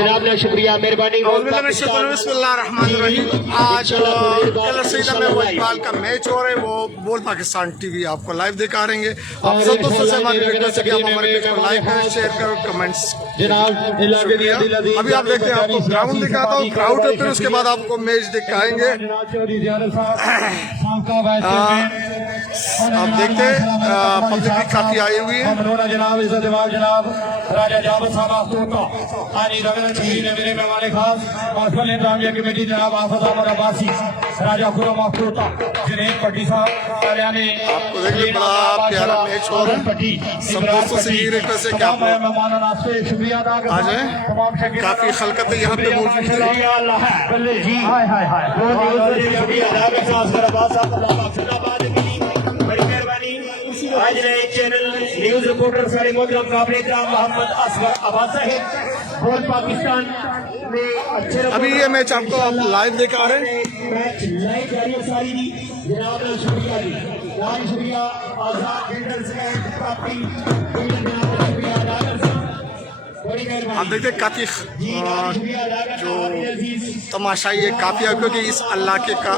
जनाब ने शुक्रिया मेहरबानी। आज सईदा में वो इकबाल का मैच हो रहा है, वो बोल पाकिस्तान टीवी आपको लाइव दिखा रहे हैं। आप सब दोस्तों से हमारी रिक्वेस्ट है कि आप हमारे पेज को लाइक करें, शेयर करें, कमेंट्स। अभी आप देखते हैं, आपको ग्राउंड दिखाता हूँ, क्राउड है, फिर उसके बाद आपको मैच दिखाएंगे। आप देखते हैं पब्लिक भी काफी आई हुई है। जनाब इज्जत जनाब राजा जावेद साहब आफतोता आज मेरे मेहमान खास माशूल इंतजामिया कमेटी जनाब आफत अहमद अब्बासी राजा खुरम आफतोता जुनैद पट्टी साहब हरियाणा। आपको देखिए बड़ा प्यारा मैच हो रहा है। सब दोस्तों से यही रिक्वेस्ट है कि आप शुक्रिया अदा आ जाए। काफी खलकत है यहाँ पे मौजूद है। आज नए चैनल न्यूज रिपोर्टर सारे मोहतरम मोहम्मद असगर अब्बास साहब और पाकिस्तान में अच्छे अभी ये मैच आपको आप लाइव दिखा रहे हैं। मैच लाइव जारी है सारी जी जनाब शुक्रिया जी बहुत शुक्रिया आजाद बिल्डर्स का प्राप्ति शुक्रिया अदा करता बड़ी मेहरबानी। आप देखते हैं काफी जो तमाशाई है काफी है, क्योंकि इस इलाके का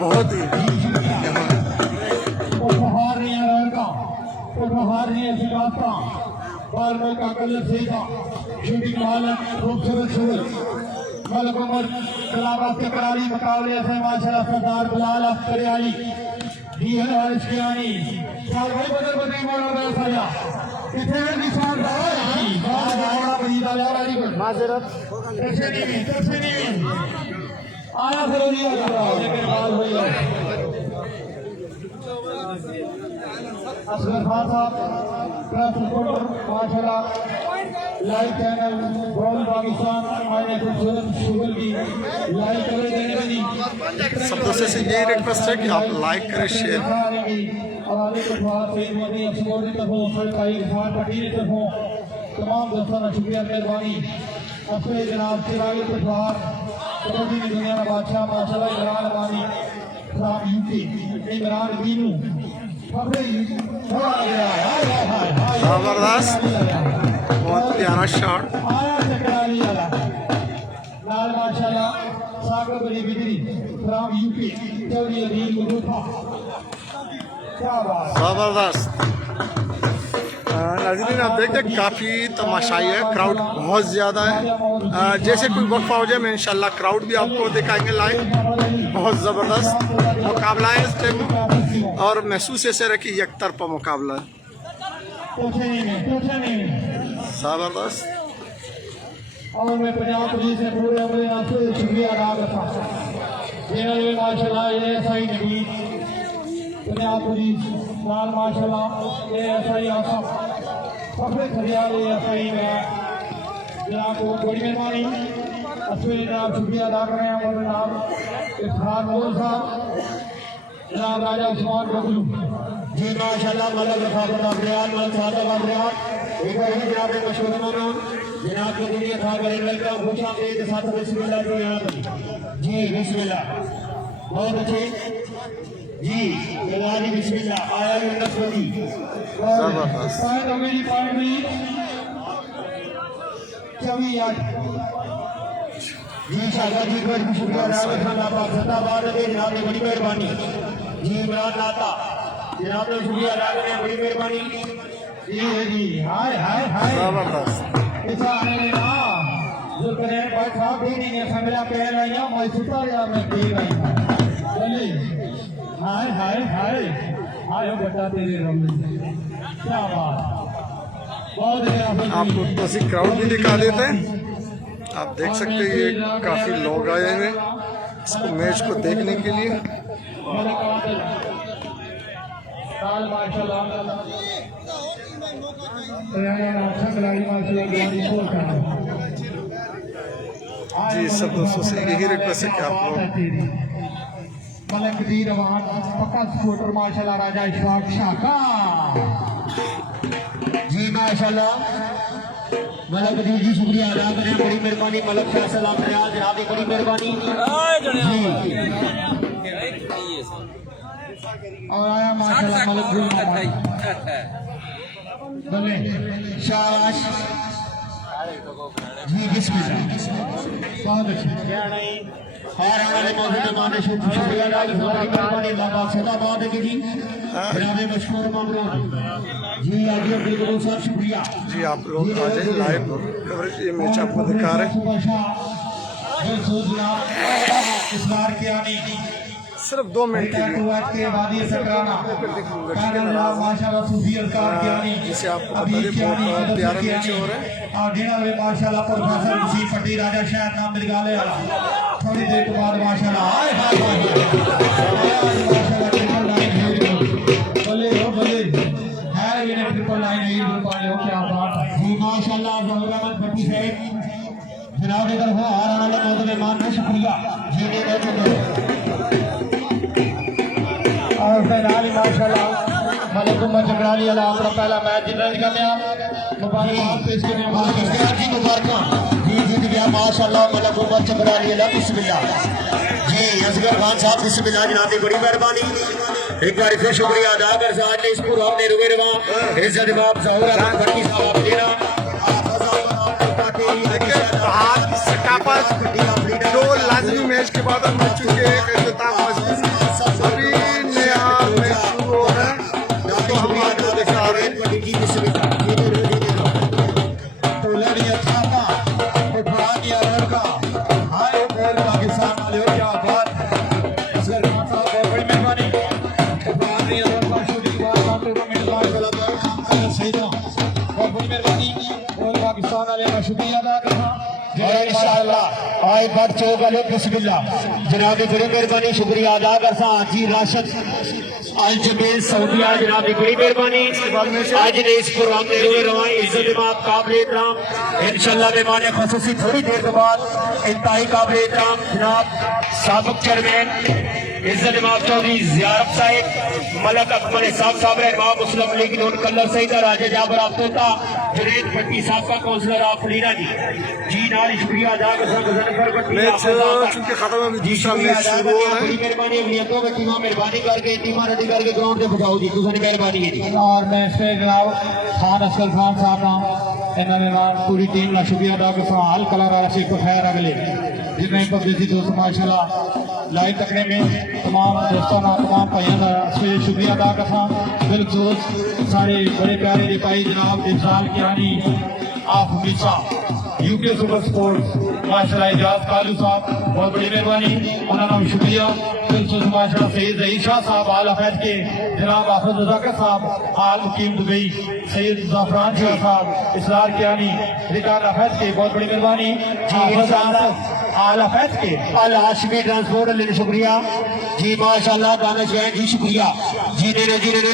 बहुत ही शूटिंग माहौल खूबसूरत शूट मलक उमर सलामत के करारी मुकाबले से माशाल्लाह सरदार बिलाल अख्तरियाली जी है इसके आनी साल भाई बदल बदल मोड़ रहा साया कितने भी साल रहा जी बहुत बड़ा बजीदा वाली माजरत कैसे नहीं आया जरूरी है लेकिन बात हुई है असगर खान साहब प्रेस रिपोर्टर माशाल्लाह लाइव चैनल गोल पाकिस्तान हमारे खूबसूरत शुगर की लाइव कवरेज देने वाली सब दोस्तों से यही रिक्वेस्ट है कि आप लाइक करें, शेयर। तमाम दोस्तों का शुक्रिया मेहरबानी। अपने जनाब चिराग तजवार दुनिया का बादशाह माशाल्लाह इमरान अबानी यूपी इमरान बीनू जबरदस्त, बहुत प्यारा शॉट। लाल माशाल्लाह सागर बड़ी बिजली फ्रॉम यूपी चौधरी अलीम मुजफ्फा क्या बात जबरदस्त। नाज़रीन आप देखते हैं काफ़ी तमाशाई है, क्राउड बहुत ज़्यादा है। जैसे कोई वक्फा हो जाए मैं इंशाल्लाह क्राउड भी आपको दिखाएंगे लाइव। बहुत ज़बरदस्त मुकाबला है इस टाइम और महसूस ऐसे रहे कि एक तरफा मुकाबला है। ज़बरदस्त। और मैं पंजाब पुलिस से पूरे अपने आपसे शुक्रिया अदा करता हूँ जिन्होंने माशाल्लाह ये सही नबी पंजाब पुलिस लाल माशाल्लाह ये सही आसम सबसे खरियाल ये सही है जनाब को बड़ी मेहरबानी असली जनाब शुक्रिया अदा कर रहे हैं। और जनाब इफ्तार मोल साहब जनाब राजा उस्मान बबलू जी माशाल्लाह मलक रफाकत अब्रियाल मलक सादा अब्रियाल एक बार जनाब के मशहूर मेहमान जनाब की दुनिया था करें लगता खुश आमदीद के साथ बिस्मिल्लाह जो यहाँ जी बिस्मिल्लाह बहुत अच्छे जी जनाब बिस्मिल्लाह आया नस्बती पॉइंट मेरी पॉइंट में चवी याद जी शायद जी बहुत शुक्रिया अदा करता हूं। जिंदाबाद है जनाब ने बड़ी मेहरबानी जी इमरान लाता जनाब ने शुक्रिया अदा कर रहे हैं बड़ी मेहरबानी जी हाय हाय हाय जबरदस्त। ऐसा आने ना जो करे भाई साहब भी नहीं है मेरा पैर आया मैं सुता या मैं पी रही चलिए हाय हाय हाय आयो बेटा तेरे रंग क्या बात बहुत आपको तो क्राउड भी दिखा देते हैं। आप देख सकते हैं ये काफ़ी लोग आए हैं इसको मैच को देखने के लिए। जी सब दोस्तों से यही रिक्वेस्ट है कि आप लोग मलक दी रवान पक्का सपोर्टर माशाल्लाह राजा इशफाक शाका जी माशाल्लाह मलक दी जी शुक्रिया अदा करें बड़ी मेहरबानी मलक फैसल अब्रियाल जनाब की बड़ी मेहरबानी और आया माशाल्लाह मलक दी शाबाश जी बिस्मिल्लाह बहुत अच्छी और हमारे मौजूद शुक्रिया अदा करते हैं अल्लाह जी जनाब मशहूर ममनून जी आजी अब्दुल करीम साहब शुक्रिया जी। आप लोग आ जाए, लाइव कवरेज ये मैच आपको दिखा रहे हैं। सिर्फ 2 मिनट के लिए जिसे आपको बता दें बहुत प्यारा मैच हो रहा है। माशाल्लाह प्रोफेसर सी पट्टी राजा शहर नाम निकाले थोड़ी देर के बाद माशाल्लाह बोले हो बोले है ये ट्रिपल लाइन है बोले हो क्या बात जी माशाल्लाह जहूर अहमद पट्टी से जनाब इधर हो आ रहा है बहुत मेहमान है शुक्रिया जी और फिलहाल माशाल्लाह मलिक उमर चकराली वाला अपना पहला मैच जीतने का मुबारक पेश करने जी मुबारक जी जीत गया माशाल्लाह मलिक उमर चकराली वाला बिस्मिल्लाह जी असगर खान साहब बिस्मिल्लाह जनाब की बड़ी मेहरबानी एक बार फिर शुक्रिया अदा कर आज इस प्रोग्राम ने रुके रवा इज्जत बाप जहूर अहमद भट्टी साहब आप देना दो लाजमी मैच के बाद हम चुके इख्तिताम अभी नया मैच शुरू हो रहा है तो हम आपको दिखा रहे हैं। जनाब बड़ी मेहरबानी शुक्रिया अदा कर जी राशद अल जमील सऊदिया जनाब बड़ी मेहरबानी आज ने इस प्रोग्राम में हुए रवा इज्जत इमाम काबिल इकराम इंशाल्लाह मेहमान खसूसी थोड़ी देर के बाद इंतहाई काबिल इकराम जनाब साबिक चेयरमैन इज्जत इमाम चौधरी ज़ियारत साहिब मलक अकमल साहब इमाम मुस्लिम लीग नून कलर सईद राजा जाबर आफ्तोता जुनेद भट्टी साहब का काउंसलर ऑफ लीना जी नारी शुक्रिया अदा कर मैच चूंकि खत्म है, दूसरा मैच शुरू हो रहा है। मेहरबानी मेहरबानी करके टीमा रेडी करके ग्राउंड पे बिठाओ जी तुझे मेहरबानी है और मैं इससे जनाब खान असगर खान साहब ना इन्होंने पूरी टीम का शुक्रिया अदा करता हूँ। हाल कलर वाला से को खैर अगले जितने पब्लिसिटी दोस्त माशाल्लाह लाइव तकने में तमाम दोस्तों का तमाम भाइयों का शुक्रिया अदा करता हूँ। बिल्कुल सारे बड़े प्यारे रिपाई जनाब इफसाल कियानी आप हमेशा यूके सुपर स्पोर्ट्स माशाल्लाह इजाज कालू साहब बहुत बड़ी मेहरबानी उन्होंने शुक्रिया बिल्कुल माशाल्लाह सैयद ज़हीर शाह साहब आल हफैज के जनाब हाफिज रज़ाकर साहब आल मुकीम दुबई सैयद ज़ाफरान शाह साहब इसरार कियानी रिकार हफैज के बहुत बड़ी मेहरबानी आल हफैज के अल हाशमी ट्रांसपोर्ट लेने शुक्रिया जी माशाल्लाह दानिश जी शुक्रिया जी ने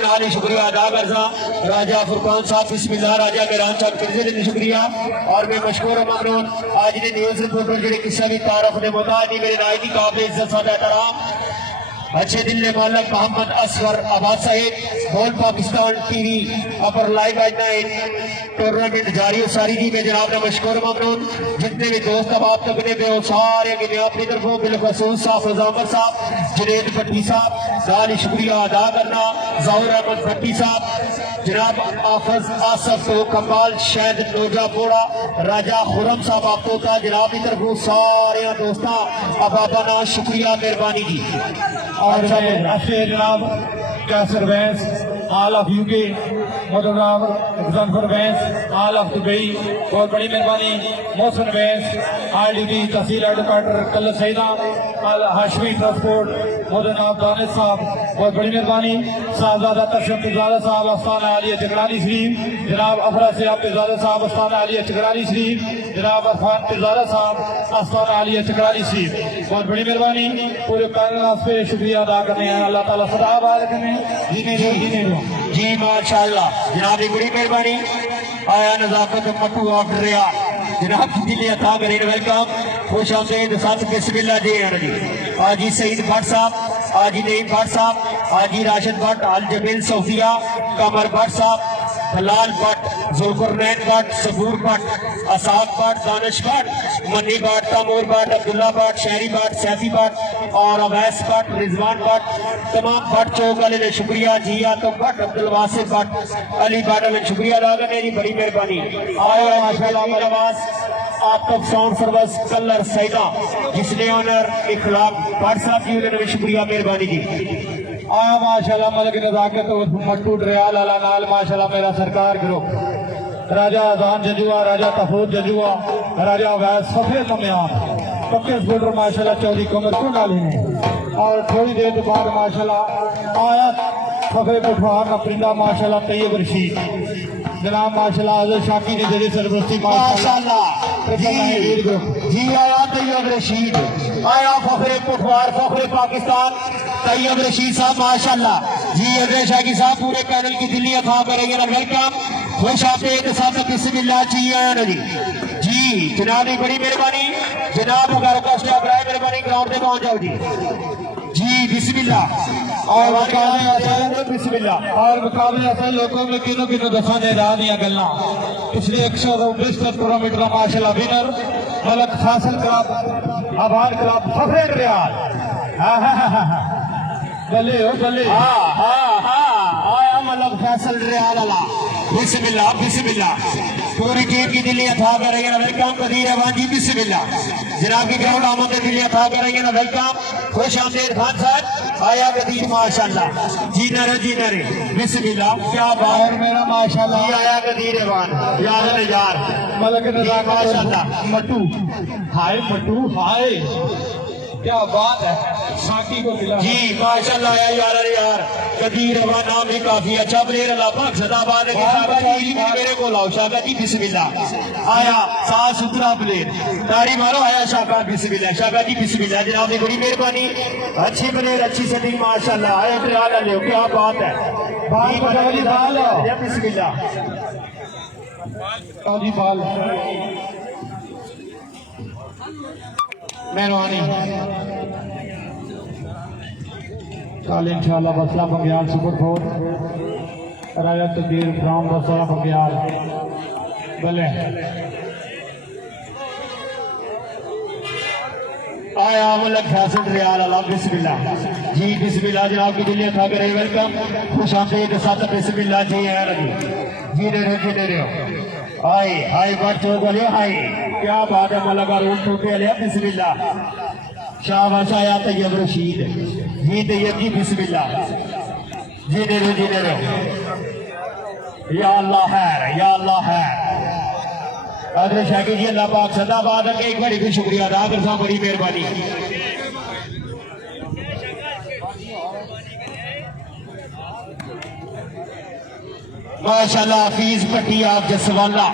नाले शुक्रिया अदा करता राजा फुरकान साहब बिस्मिल्लाह राजा मेहरान साहब फिर लेने शुक्रिया और मैं मशहूर ममनून आज ने न्यूज़ रिपोर्टर जो किसी भी तारफ ने मुताज मेरे नाई की काबिल इज्जत सादा एहतराम अच्छे दिल ने मालक मोहम्मद असगर आबाद साहिब बोल पाकिस्तान टीवी अपर लाइव आज टूर्नामेंट जारी सारी जी में जनाब ने मशहूर ममनून जितने भी दोस्त अब आप तक ने सारे अपनी तरफों बिलखसूस साहब रजामर साहब जुनेद भट्टी साहब दानी शुक्रिया अदा करना जहूर अहमद भट्टी साहब जनाब आफज आसफ तो कमाल शहद नोजा पोड़ा राजा खुरम साहब आप तोता जनाब की तरफों सारे दोस्ता अबाबा ना शुक्रिया मेहरबानी जी और जनाब कैसर वैंस ऑल ऑफ यूके मोहतरम मुजफ्फर वैंस ऑल ऑफ दुबई बहुत बड़ी मेहरबानी मोहसिन वैंस आल ड्यूटी तहसील एडवोकेटर कल सईदा अल हाशमी ट्रांसपोर्ट मोहतरम दानिश साहब बहुत बड़ी मेहरबानी साहबजादा तशरीफ पिजादा साहब आस्थाना आलिया चकराली शरीफ जनाब अफरा सियाब पिजादा साहब आस्थाना आलिया चकराली शरीफ जनाब अरफान पिजादा साहब आस्थाना आलिया चकराली शरीफ बहुत बड़ी मेहरबानी पूरे कायनात पे शुक्रिया अदा करने हैं अल्लाह ताला सदा आबाद करें जी माशाल्लाह जनाब की बड़ी मेहरबानी आया नजाकत मट्टू ऑफ रिया जनाब दिल्ली अता करें वेलकम खुश आमदीद साथ बिस्मिल्लाह जी आजी सईद भट्ट साहब आजी नईम भट्ट साहब आजी राशिद भट्ट अल जमील सऊदिया कमर भट्ट साहब दलाल भट्ट जुल्कुरनैन भट्ट सबूर भट्ट असाक बाट, दानिश बाट, मनी बाट, तमूर बाट, अब्दुल्ला बाट, शहरी बाट, सैफी बाट और अवैस बाट, रिजवान बाट, तमाम बाट चौक वाले ने शुक्रिया जी। आतम बाट, अब्दुल वासिफ बाट, अली बाट ने शुक्रिया अदा करने की बड़ी मेहरबानी। आया माशाल्लाह आवाज आतम साउंड सर्विस कलर सैदा जिसने ऑनर इखलाक बाट साहब जी उन्होंने भी शुक्रिया मेहरबानी जी। आया माशाल्लाह मलिक नजाकत मट्टू डरियाल अला नाल माशाल्लाह मेरा सरकार ग्रुप राजा अजान जजुआ, राजा तफूर जजुआ, राजा वैस सफेद नमियान पक्के स्कूटर माशाल्लाह चौधरी कमर को डाली ने। और थोड़ी देर के बाद माशाल्लाह आया फखरे पठवार नपरिंदा माशाल्लाह तैयब रशीद जनाब माशाल्लाह आज़द शाकी ने जरी सरबस्ती माशाल्लाह जी। आया तैयब रशीद, आया फखरे पठवार, फखरे पाकिस्तान तैयब रशीद साहब माशाल्लाह जी। अजय शाकी साहब पूरे पैनल की दिल्ली अफा करेंगे ना वेलकम, खुश आते एक साथ बिस्मिल्लाह जी जनाब की बड़ी मेहरबानी। जनाब अगर कष्ट कराए मेहरबानी ग्राउंड पे पहुंच जाओ जी बिस्मिल्लाह। और बिस्मिल्लाह और मुकाबले ऐसे लोगों में किनो किनो दफा ने राह दिया गल्ला पिछले 120 किलोमीटर माशाल्लाह विनर मलक फैसल क्लब आबाद क्लब फखरे रियाल। बल्ले हो बल्ले आया मलक फैसल रियाल अला बिस्मिल्लाह बिस्मिल्लाह। पूरी टीम की दिल्ली अथा कर रही है ना वेलकम कदीर अहवान जी बिस्मिल्लाह। जनाब की ग्राउंड आमद दिल्ली अथा कर रही है ना वेलकम, खुश आमदेद खान साहब आया कदीर माशाल्लाह जी नरे बिस्मिल्लाह। क्या बात और मेरा माशाल्लाह जी आया कदीर अहवान यार मलक नजाकत माशाल्लाह। मट्टू हाय क्या बात है साकी को मिला जी माशाल्लाह यार कदीर अहवान नाम भी काफी अच्छा प्लेयर अल्लाह पाक सदाबाद है। मेरे को लाओ शाका जी बिस्मिल्लाह। आया साफ सुथरा प्लेयर तारी मारो आया शाका बिस्मिल्लाह, शाका जी बिस्मिल्लाह। जनाब की बड़ी मेहरबानी, अच्छी प्लेयर अच्छी सदी माशाल्लाह। आया फिलहाल ले क्या बात है बिस्मिल्लाह जी बाल मेहरबानी कल इंशाल्लाह बसला बंग्याल सुपर फोर राजा तकदीर फ्राम बसला बंग्याल भले आया मलक फैसल रियाल अल्लाह बिस्मिल्लाह जी बिस्मिल्लाह। जनाब की दिल्ली था करे वेलकम, खुश आमदीद साथ बिस्मिल्लाह जी जी दे रहे हो हाय बात चौक वाले हाय क्या बात है मलक रूट टूटे लिया बिस्मिल्लाह। शाबाश आया तैयब रशीद जी तैयब जी बिस्मिल्लाह जी दे रहे हो या अल्लाह है आदर शाकी जी अल्लाह पाक सदाबाद है। एक बार फिर शुक्रिया अदा करता, बड़ी मेहरबानी। माशाल्लाह हफीज भट्टी आप जसवाला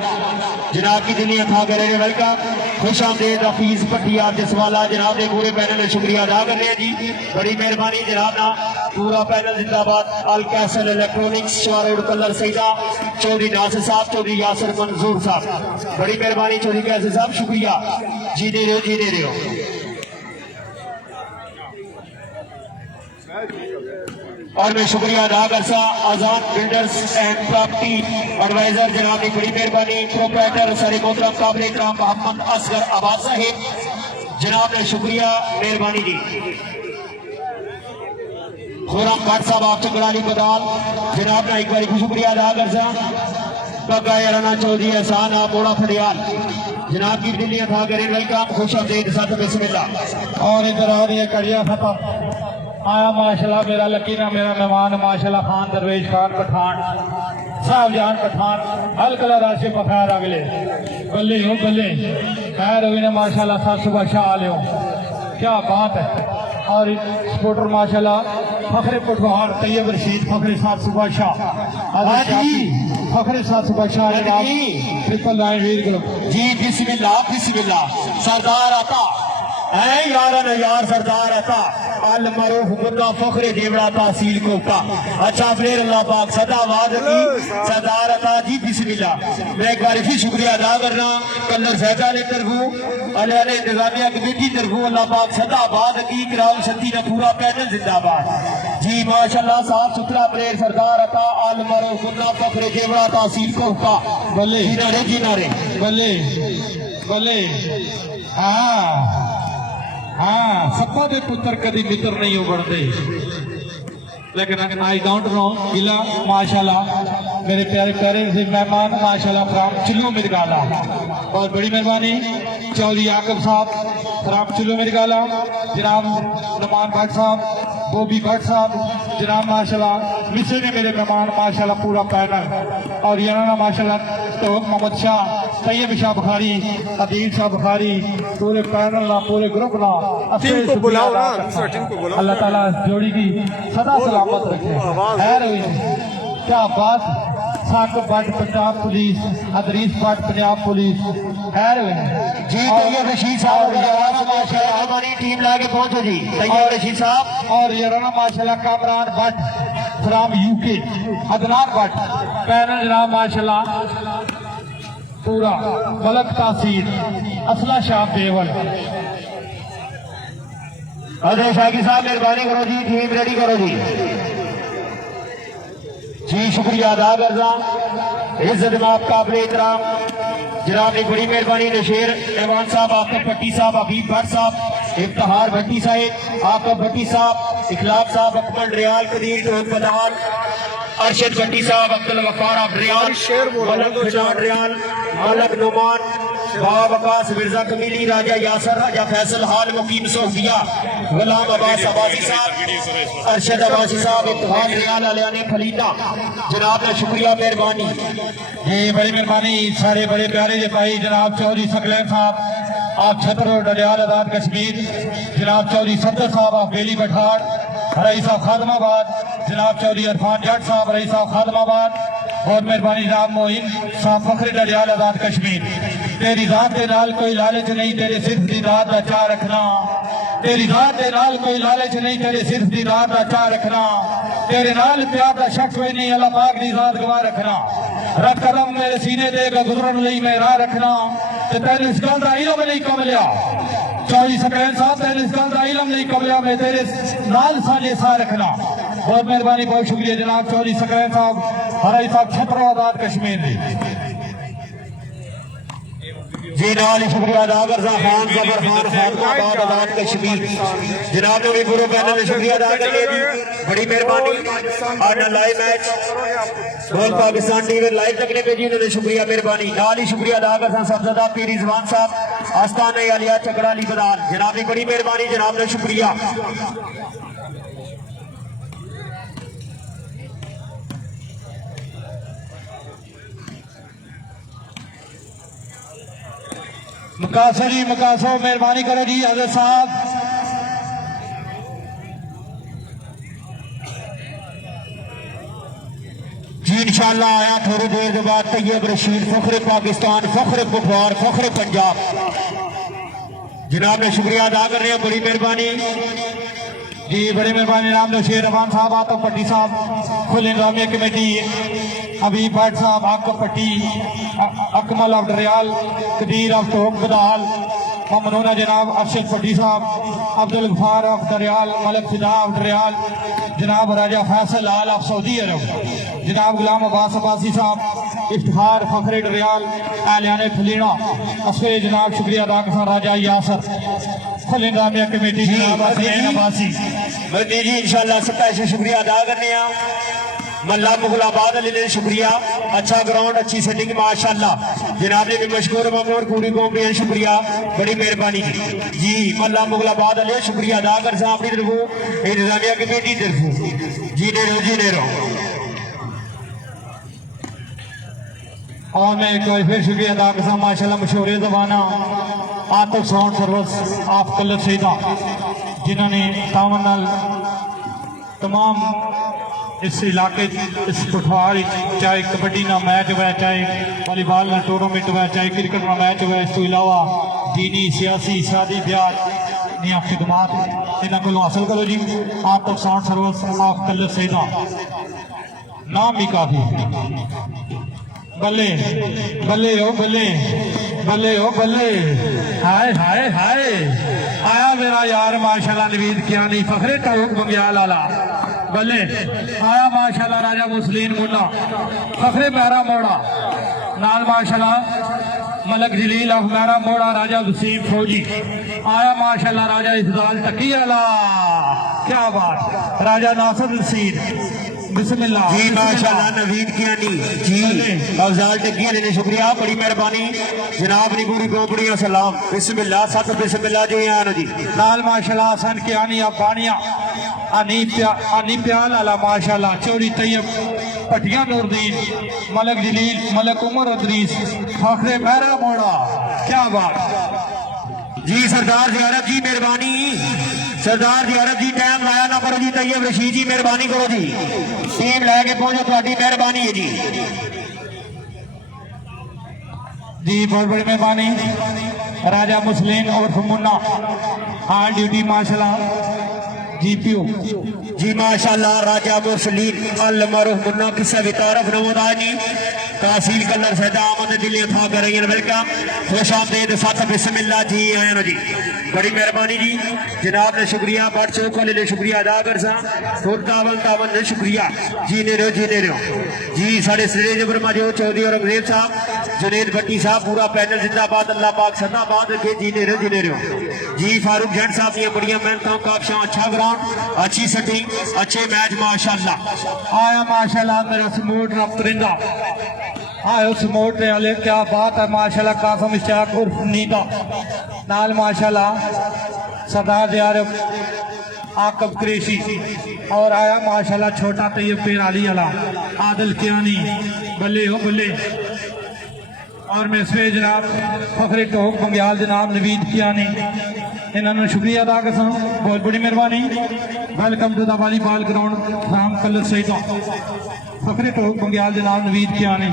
जनाब की दुनिया था करेंगे वेलकम, खुश आमदेद हफीज भट्टी आप जसवाला। जनाब ने पूरे पैनल में शुक्रिया अदा कर रहे हैं जी, बड़ी मेहरबानी जनाब ना पूरा पैनल जिंदाबाद। Al Castle electronics Shah road Kallar Syedan Chaudhry Nasir Sahab, Chaudhry यासर मंजूर साहब, बड़ी मेहरबानी चौधरी कैसे साहब शुक्रिया जी दे रहे हो। और मैं शुक्रिया अदा करता आजाद बिल्डर्स एंड प्रॉपर्टी एडवाइजर जनाब की बड़ी मेहरबानी। प्रोप्राइटर सर मोहतरम काबिल इकराम मोहम्मद असगर आबाद साहिब जनाब ने शुक्रिया मेहरबानी जी। खुरम भट्ट साहब आप चकराली बदाल जनाब ने एक बार शुक्रिया अदा करता। कगा याराना चौधरी एहसान आप बोड़ा फड़ियाल जनाब की दिल्ली था करें वेलकम, खुश आमदीद साथ बिस्मिल्लाह। और इधर आ रही है कड़िया खत्म आया माशाल्लाह मेरा लकीना मेरा मेहमान माशाल्लाह खान दरवेश खान पठान साहब जान पठान हल कलर राशि पखार अगले बल्ले हो बल्ले खैर हुई ने माशाल्लाह सात सुबह शाह आले हो क्या बात है। और सपोर्टर माशाल्लाह फखरे पठवार तैयब रशीद फखरे सात सुबह शाह फखरे सात सुबह शाह ट्रिपल लाइन वीर ग्रुप जी बिस्मिल्लाह सरदार आता है यार सरदार आता अल मरूफ गुद्दा फखरे देवड़ा तहसील कोटा अच्छा फिर अल्लाह पाक सदाबाद की सरदार अता जी बिस्मिल्लाह। मैं एक बार फिर शुक्रिया अदा कर रहा कलर सैदा ने तरफू अल्लाह इंतजामिया कमेटी तरफू अल्लाह पाक सदाबाद की ग्राउंड शक्ति ने पूरा पैनल जिंदाबाद जी माशाल्लाह साफ सुथरा प्लेयर सरदार अता आलमर गुन्ना फखरे जेवड़ा तहसील कोका बल्ले जिनारे बल्ले बल्ले हाँ हाँ सपा दे पुत्र कदी मित्र नहीं हो बनते, लेकिन आई डोंट नो गिला माशाल्लाह मेरे प्यारे प्यारे से मेहमान माशाल्लाह फ्राम चिल्लो मिर्गाला, और बड़ी मेहरबानी चौधरी आकब साहब फ्राम चिल्लो मिर्गाला, जनाब नमान भट्ट साहब, बोबी भट्ट साहब, जनाब माशाल्लाह मिसे ने मेरे मेहमान माशाल्लाह पूरा पैनल, और यहाँ माशाल्लाह तो मोहम्मद शाह, तैयब शाह बुखारी, अदील शाह बुखारी, पूरे पैनल ना पूरे ग्रुप ना टीम को बुलाओ ना, दूसरा टीम को बुलाओ। अल्लाह ताला जोड़ी की सदा सलामत रखे। खैर हुई क्या बात, साकब भट्ट पंजाब पुलिस, अदरीस भट्ट पंजाब पुलिस, खैर हुई जी तैयब रशीद साहब माशाल्लाह हमारी टीम लाके पहुंचो जी तैयब रशीद साहब, और ये रना माशाल्लाह Kamran Bhatt from UK, Adnan Bhatt panel जनाब माशाल्लाह पूरा मलक तासीर, असला शाह देवल। अजय शाकी साहब मेहरबानी करो जी, टीम रेडी करो जी। जी शुक्रिया अदा करदा, इज्जत में आपका अपने एहतराम जनाब, एक बड़ी मेहरबानी नशेर एवान साहब, आपका भट्टी साहब, हबीब भट्ट साहब, इफ्तिहार भट्टी साहब, आपका भट्टी साहब, इखलाक साहब, अकमल रियाल, कदीर टोक बदहाल, अरशद भट्टी साहब, अब्दुल वकार रियाल, शेर बोलो, मलक फिजान रियाल, मलक नुमान, बाब अब्बास, मिर्जा कमीली, राजा यासर, राजा फैसल हाल, मुकीम सोफिया, गुलाम अब्बास अब्बासी साहब, अरशद अब्बासी साहब, इत्तेफाक रियाल, अलियानी फलीदा, जनाब का शुक्रिया मेहरबानी। ये बड़ी मेहरबानी सारे बड़े प्यारे जे भाई जनाब चौधरी सकलैन साहब, आप छतर और डडियाल आजाद कश्मीर, जनाब चौधरी सफदर साहब आप बेली बठाड़, रईस साहब खादमाबाद, जनाब चौधरी इरफान जट साहब रईस साहब खादमाबाद, और मेहरबानी जनाब मोइन साहब फखरे डडियाल आजाद कश्मीर। तेरी जात के नाल कोई लालच नहीं, तेरे सिर्फ दी रात का चाह रखना, तेरी जात के नाल कोई लालच नहीं, तेरे सिर्फ दी रात का चाह रखना, तेरे नाल प्यार का शक कोई नहीं, अल्लाह पाक दी जात गवा रखना, रब कदम मेरे सीने देगा गुजरन लई मैं राह रखना, ते तेरे इस गल दा इल्म नहीं कमलिया, चौधरी सकलैन साहब तेरे इस गल दा इल्म नहीं कमलिया, मैं तेरे नाल साले सा रखना। बहुत मेहरबानी, बहुत शुक्रिया जनाब चौधरी सकलैन साहब, हराई साहब छतरो आजाद कश्मीर जी। जी नाल ही शुक्रिया अदा करदा खान जबर खान खादमाबाद आजाद कश्मीर, जनाब ने भी पूरे पैनल ने शुक्रिया अदा कर लिया जी, बड़ी मेहरबानी। आज लाइव मैच गोल पाकिस्तान टीवी लाइव तकने पे जी, उन्होंने शुक्रिया मेहरबानी। नाल ही शुक्रिया अदा करदा सबजदा पीर रिजवान साहब, आस्ताना आलिया चकड़ा अली बदाल, जनाब की बड़ी मेहरबानी, जनाब ने शुक्रिया। मुकासो जी मुकासो, मेहरबानी करो जी हजरत साहब। जी इंशाल्लाह आया थोड़ी देर के बाद तैयब रशीद फखरे पाकिस्तान, फखरे बुखवार, फखरे पंजाब, जनाब ने शुक्रिया अदा कर रहे हैं, बड़ी मेहरबानी जी, बड़ी मेहरबानी। नाम नशीर रहमान साहब, आतफ पट्टी साहब, खुल इंतजामिया कमेटी, हबीब भट्ट साहब, आकब पट्टी, अकमल ऑफ डरियाल, कदीर ऑफ टोक बदाल, ममनूना जनाब अरशद पट्टी साहब, अब्दुल गफार ऑफ डरियाल, मलक फिदा ऑफ डरियाल, जनाब राजा फैसल आल ऑफ सऊदी अरब, जनाब गुलाम अब्बास अब्बासी साहब, इफ्तिखार फखरे डरियाल, आलियाने फलीना, असफे जनाब शुक्रिया अदा कर राजा यासर, खुल इंतजामिया कमेटी जनाब हसनैन अब्बासी। जी जी इंशाल्लाह सबका शुक्रिया अदा करने मल्ला मुगलाबाद अली ने शुक्रिया, अच्छा ग्राउंड, अच्छी सेटिंग माशाल्लाह, जनाब ने भी मशहूर ममनूर पूरी कौम ने शुक्रिया, बड़ी मेहरबानी जी। मल्ला मुगलाबाद अली शुक्रिया अदा कर सा अपनी तरफों, इंतजामिया कमेटी तरफों जी ने रहो। और मैं एक बार फिर शुक्रिया अदा करता माशाल्लाह मशहूर जबाना आतफ साउंड सर्विस आप कलर सईदा, जिन्होंने तावन नाल तमाम इस इलाके इस पठवार चाहे कबड्डी का मैच हुआ, चाहे वॉलीबॉल का टूर्नामेंट हुआ, चाहे क्रिकेट का मैच हुआ, इस तो इलावा दीनी सियासी शादी ब्याह खिदमात इन्हों को हासिल करो जी। आतफ साउंड सर्विस आप कलर सईदा, नाम भी काफी, बल्ले बल्ले ओ बल्ले बल्ले ओ बल्ले, हाय हाय हाय, आया मेरा यार माशाल्लाह नवीद क्या नहीं फखरे टोक बंग्याल आला, बल्ले आया माशाल्लाह राजा मुस्लिम मुन्ना फखरे मेहरा मोड़ा नाल माशाल्लाह मलक जलील ऑफ मेहरा मोड़ा राजा वसीम फौजी आया माशाल्लाह राजा इस्दाल तकी अला क्या बात राजा नासिर रसीद बिस्मिल्लाह जी माशाल्लाह नवीद कियानी जी अफजाल टकिया ने शुक्रिया बड़ी मेहरबानी जनाब नी पूरी गोपड़ी सलाम बिस्मिल्लाह सत बिस्मिल्लाह जी आन जी नाल माशाल्लाह हसन कियानी अफगानिया अनी प्याल अला माशाल्लाह चौड़ी तैयब पटिया नूरदीन मलक जलील मलक उमर अदरीस फखरे मेहरा मोड़ा क्या बात जी सरदार जियारत जी मेहरबानी सरदार जियारत जी टाइम लाया ना करो जी तैयब रशीद जी मेहरबानी करो जी टीम लैके पहुंचो थोड़ी मेहरबानी है जी जी बहुत बड़ी मेहरबानी राजा मुस्लिम और मुन्ना हाल ड्यूटी माशाल्लाह जीपीओ जी माशाल्लाह राजा मुस्लिम अल मरूफ मुन्ना किस्सा भी तारफ नमोदानी तहसील कलर सदा आमद दिल था करेंगे वेलकम खुश आमदीद साथ बिस्मिल्लाह जी आए जी बड़ी मेहरबानी जी जनाब ने शुक्रिया बड़ चौक वाले ने शुक्रिया अदा कर सा तावन तावन ने शुक्रिया जीने रहो जी साढ़े स्टेज पर मौजूद चौधरी और अंग्रेज साहब जुनेद भट्टी साहब पूरा पैनल जिंदाबाद अल्लाह पाक सदाबाद रखे जीने रहो जी फारूक जट साहब ये बढ़िया मेहनतों काबशा अच्छा ग्राउंड अच्छी सेटिंग अच्छे मैच माशाल्लाह आया माशाल्लाह मेरा समूट रफ्तरिंदा आयो समूट वाले क्या बात है माशाल्लाह कासम इश्तियाक उर्फ नीदा नाल माशाल्लाह सरदार यार आकब कुरैशी और आया माशाल्लाह छोटा तैयब पेर अली अला आदिल कियानी बल्ले हो बल्ले और मेरे जनाब फखरे टोक बंग्याल जनाब नवीद कियानी इन्होंने शुक्रिया अदा कर बहुत बड़ी मेहरबानी welcome to the volleyball ground Ram Kallar Syedan Fakhre Tok Bangyal जनाब नवीद कियानी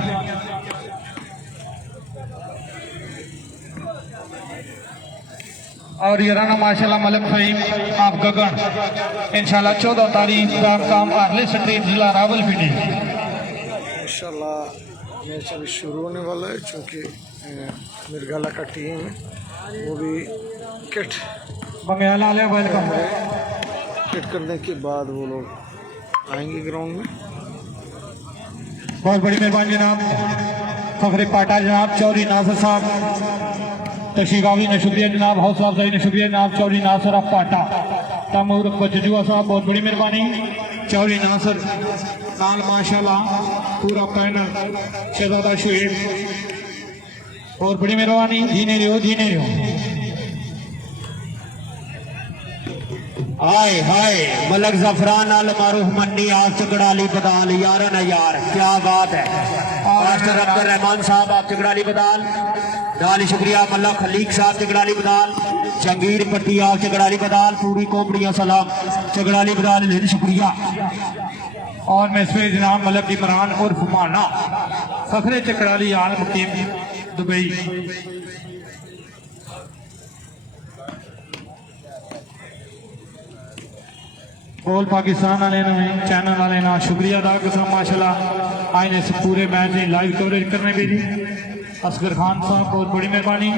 और ये राना माशाल्लाह मलक फहीम आप गगन इंशाल्लाह 14 तारीख का काम अरले स्ट्रीट जिला रावलपिंडी इंशाल्लाह मैच अभी शुरू होने वाला है क्योंकि मिर्गाला का टीम वो भी किट बंग्याला वाले वेलकम किट करने के बाद वो लोग आएंगे ग्राउंड में बहुत बड़ी मेहरबानी जनाब फखरे पाटा जनाब चौधरी नासिर साहब तशीगावी ने शुक्रिया जनाब हौसला अफजाई ने शुक्रिया जनाब चौधरी नासिर अब पाटा तमूर बजजुआ साहब बहुत बड़ी मेहरबानी चौधरी नासिर नाल माशाल्लाह पूरा पैनल शहजादा शुएब और बड़ी मेहरबानी जीने रहो हाय हाय मलक जफरान अल मारूफ मन्नी आप चकड़ाली बदाल यार न यार क्या बात है मास्टर अब्दुल रहमान साहब आप चकड़ाली बदाल डाली शुक्रिया मल्ला खलीक साहब चकड़ाली बदाल जंगीर पट्टी आप चकड़ाली बदाल पूरी कोमड़िया सलाम चकड़ाली बदाल शुक्रिया और मैं इसमें जनाब मलक इमरान और फुमाना फखरे चकड़ाली आल मुकीम दुबई ऑल पाकिस्तान वाले चैनल वाले ना शुक्रिया अदा कर माशाल्लाह आए इस पूरे मैच की लाइव कवरेज करने के लिए असगर खान साहब बहुत बड़ी मेहरबानी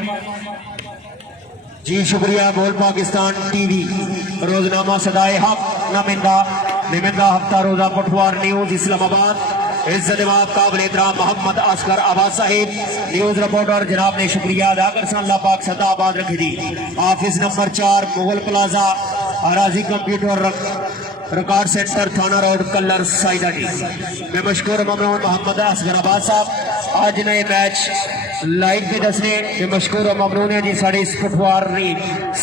जी शुक्रिया बोल पाकिस्तान टीवी रोजनामा सदाए हक निमिंदा हफ्ता रोजा पटवार न्यूज इस्लामाबाद इज्जत काबिल एहतराम मोहम्मद असगर आबाद साहिब न्यूज रिपोर्टर जनाब ने शुक्रिया अदा कर अल्लाह पाक सदा आबाद रखी the office number 4 Mughal plaza Araji computer record centre थाना रोड कलर साइदा जी मैं मशकूर ममनून मोहम्मद असगर आबाद साहब आज नए मैच लाइव पे दसने मैं मशकूर ममनून है जी साढ़े इस पटवार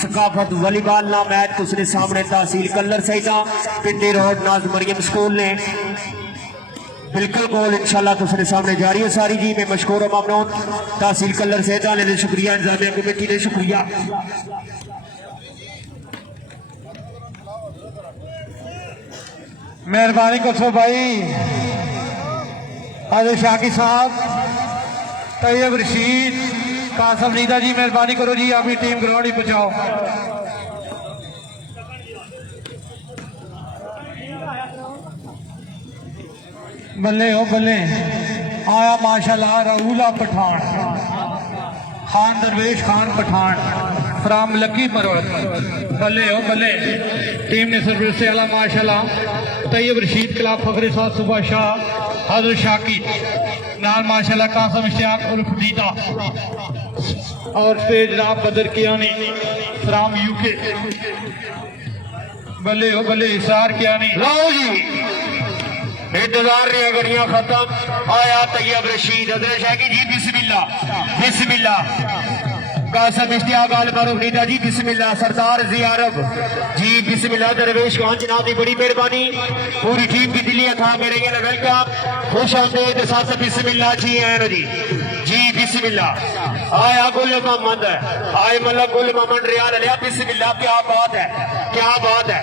सकाफत वॉलीबॉल ना मैच उसने सामने तहसील कलर साइदा पिंडी रोड नाज मरियम स्कूल ने बिल्कुल गोल इंशाल्लाह तुसरे सामने जारी है सारी जी मैं मशकूर ममनून तहसील कलर साइदा ने शुक्रिया इंतजामिया कमेटी ने शुक्रिया मेहरबानी करो भाई आदिल शाकी साहब तैयब रशीद कासम नीदा जी मेहरबानी करो जी अपनी टीम ग्राउंड ही पहुंचाओ बल्ले हो बल्ले आया माशाल्लाह राहुला पठान खान दरवेश खान पठान फ्राम लकी मरोड़ बल्ले हो बल्ले टीम ने सर्विस से अला माशाल्लाह तैयब रशीद क्लब फखरे साहब सुबह शाह हजरत शाकी नाल माशाल्लाह कासम इश्तियाक उर्फ दीदा और स्टेज जनाब बदर कियानी फ्राम यूके। बल्ले हो बल्ले इसार कियानी। लो जी इंतजार रही गड़ियां खत्म। आया तैयब रशीद हजरत शाकी जी बिस्मिल्लाह बिस्मिल्लाह। कासम इश्तियाक आल फारूक नीदा जी बिस्मिल्लाह। सरदार जी अरब जी बिस्मिल्लाह। दरवेश खान जनाब की बड़ी मेहरबानी। पूरी टीम की दिली था मेरे लिए वेलकम खुश आमदीद साथ बिस्मिल्लाह जी हैं जी जी बिस्मिल्लाह। आया गुल मोहम्मद आए मतलब गुल मोहम्मद रियाल लिया बिस्मिल्लाह। क्या बात है क्या बात है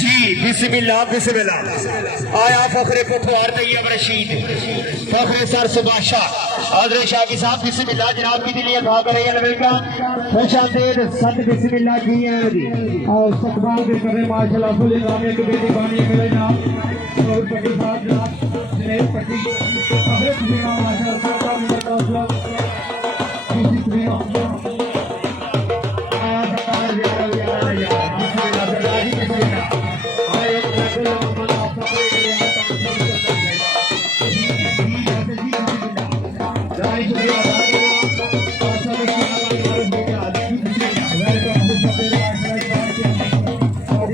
जी बिस्मिल्लाह बिस्मिल्लाह। आया फखरे पठवार तैयब रशीद फखरे सर सुबाशाह हजरत शाकी साहब बिस्मिल्लाह जनाब की दिली अदा करेंगे वेलकम खुश आमदीद सत बिस्मिल्लाह जी हैं जी। और इस्तकबाल भी कर रहे माशाल्लाह फुल इंतजामिया की बेटी बानी मेरे जनाब और पट्टी साहब जनाब दिनेश पट्टी फखरे खुशीना माशाल्लाह सरकार मेरे कासला किसी खुशीना आया सरकार जी अरब या बिस्मिल्लाह सरदार जी बिस्मिल्लाह। आए एक नकल मोहम्मद आप फखरे के लिए आता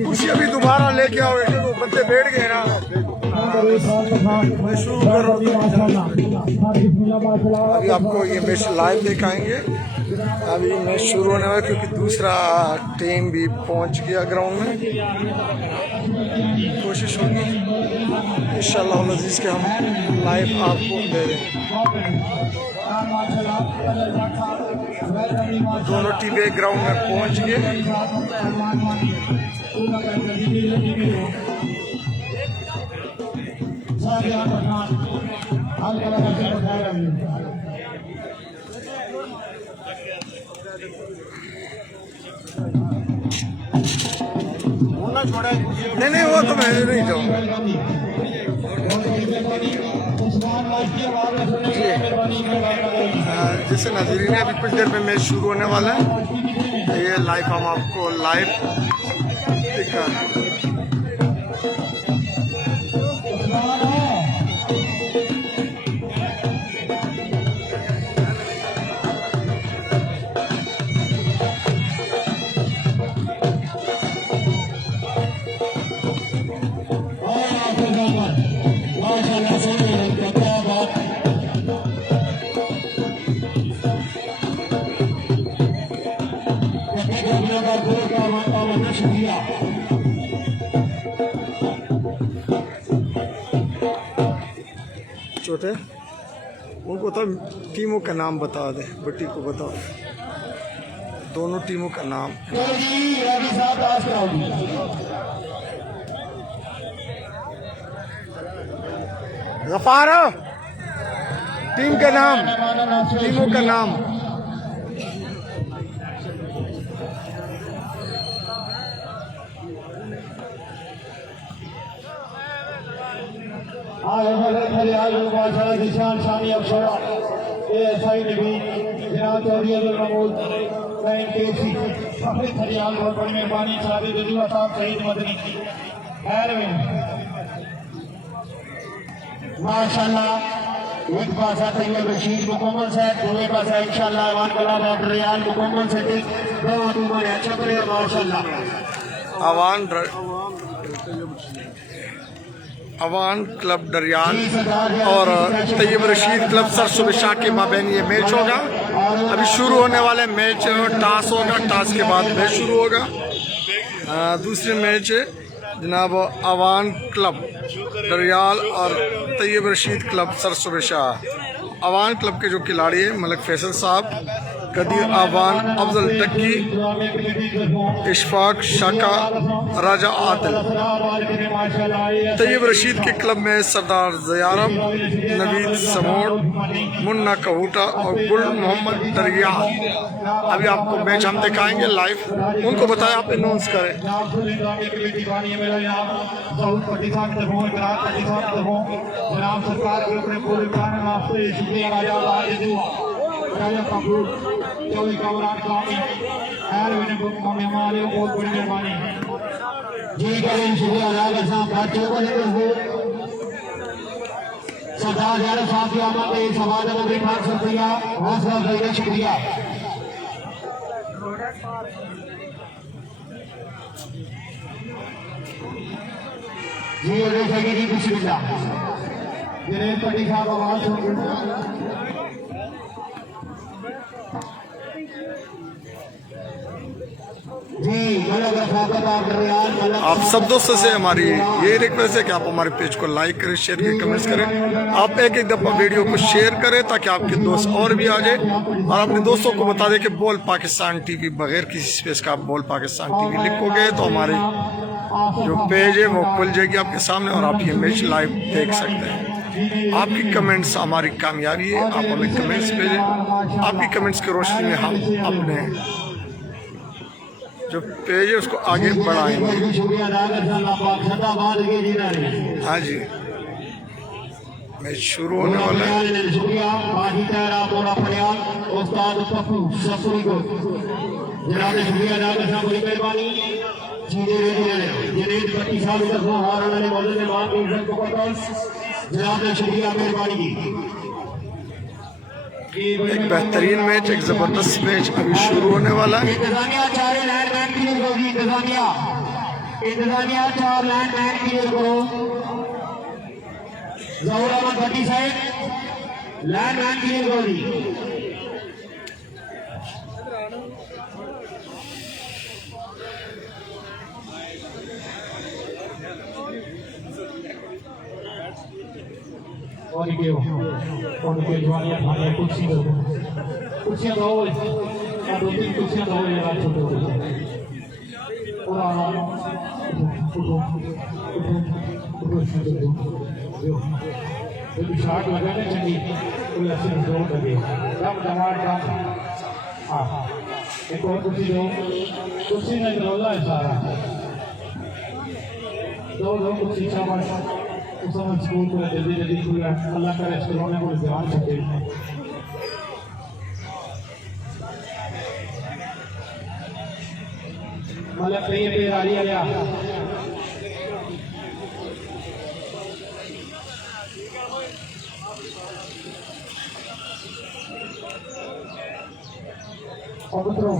कुर्सी अभी दोबारा लेके आओ, वो बंदे बैठ गए ना। अभी आपको ये मैच लाइव दिखाएंगे। अभी मैच शुरू होने वाला क्योंकि दूसरा टीम भी पहुंच गया ग्राउंड में। कोशिश होगी इंशाअल्लाह अज़ीज़ के हम लाइव आपको दे दें। दोनों टीमें ग्राउंड में पहुंच गए। नहीं वो तो मैं नहीं जाऊँगा। जैसे नाज़रीन अभी कुछ देर में मैच शुरू होने वाला है। ये लाइव हम आपको लाइव दिखा रहे हैं। चौथे उनको तो टीमों का नाम बता दे, बट्टी को बता दे दोनों टीमों का नाम। गफार टीम का नाम, टीमों का नाम। निशान शानी अफसरा ASI नबी जनाब चौधरी अब्दुल महमूद KC फखरे खरियाल बहुत बड़ी मेहरबानी साहब रजूआ साहब शहीद मदनी माशाल्लाह। एक पासा तैयब रशीद मुकम्मल से दूसरे पासा इंशाल्लाह अवान क्लब ऑफ रियाल मुकम्मल से दोनों टीमों ने अच्छा करे माशाल्लाह। अवान क्लब दरियाल और तैयब रशीद क्लब सर सुबशाह के माबैन ये मैच होगा। अभी शुरू होने वाले मैच टॉस होगा, टॉस के बाद मैच शुरू होगा। दूसरे मैच जनाब अवान क्लब दरियाल और Tayyab Rashid club sir Subshah. Awan club के जो खिलाड़ी हैं मलिक फैसल साहब, कदीर आवान, अफजल टक्की, इशफाक शाका, राजा आदिल। तैयब रशीद के क्लब में सरदार ज़यारब, नवीद समोड़, मुन्ना कहूटा और गुल मोहम्मद दरिया। अभी आपको मैच हम दिखाएंगे लाइव, उनको बताएं, आप अनाउंस करें। राजा कपूर चौधरी कामरान कामी बहुत बड़ी मेहरबानी। जी करें शुक्रिया अदा कर साहब बातों को लेकर हो सरदार यार साहब की आमद में समाज में भी 500 रुपया हौसला अफजाई शुक्रिया जी और जी बिस्मिल्लाह जनेब पट्टी साहब आवाज सुन आप सब दोस्तों से हमारी ये रिक्वेस्ट है कि आप हमारे पेज को लाइक करें, शेयर करें, कमेंट्स करें। आप एक एक दफ़ा वीडियो को शेयर करें ताकि आपके दोस्त और भी आ जाए और अपने दोस्तों को बता दें कि बोल पाकिस्तान टीवी बगैर किसी स्पेस का आप बोल पाकिस्तान टीवी लिखोगे तो हमारे जो पेज है वो खुल जाएगी आपके सामने और आप ये मैच लाइव देख सकते हैं। आपकी कमेंट्स हमारी कामयाबी है। आप हमें कमेंट्स भेजें, आपकी कमेंट्स की रोशनी में हम अपने जो पेज है उसको आगे बढ़ाएंगे। हाँ जी, मैच शुरू होने वाला है। एक बेहतरीन मैच, एक जबरदस्त मैच अभी शुरू होने वाला है। इंतजामिया 4 लैंडमैन क्लियर करो जी, इंतजामिया 4 लैंडमैन क्लियर करो। जहूर अहमद भट्टी साइड लैंडमैन क्लियर करो जी। और के जवानियां खाने कुर्सियां दो और 2-3 कुर्सियां दो ये बात छोटे और शॉट लगा ना चंगी कोई ऐसे जोर लगे कम दमार कम। हाँ एक और कुर्सी दो, कुर्सी में रोला है सारा दो कुर्सी शाबाश समझ स्कूल को जल्दी जल्दी खुला अल्लाह का रेस्टोरेंट को ध्यान सकते हैं। मतलब पे आ रही है और मित्रों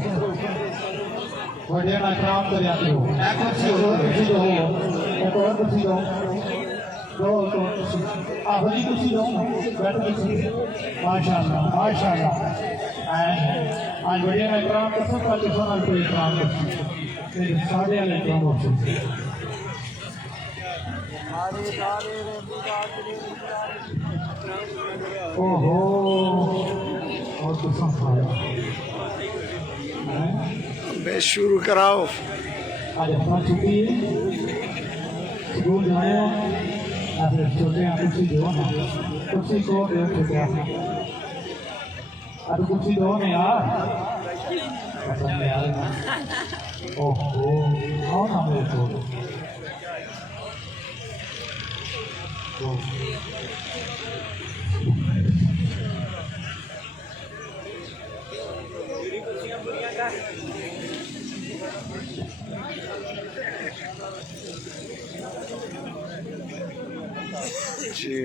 बढ़िया ना काम कर जाते हो एक और कुर्सी दो आखिरी कुर्सी दो माशाल्लाह माशाल्लाह आज बढ़िया ना काम कर सकता है सोना कोई काम कर साढ़े वाले काम हो सकते ओहो और तो संभाला मैच शुरू कराओ। आज अपना छुट्टी स्कूल जाए छोटे कुर्सी दो ना, कुर्सी को दो छोटे अब कुर्सी दो ना यार पसंद यार। ओहो आओ ना मेरे को जी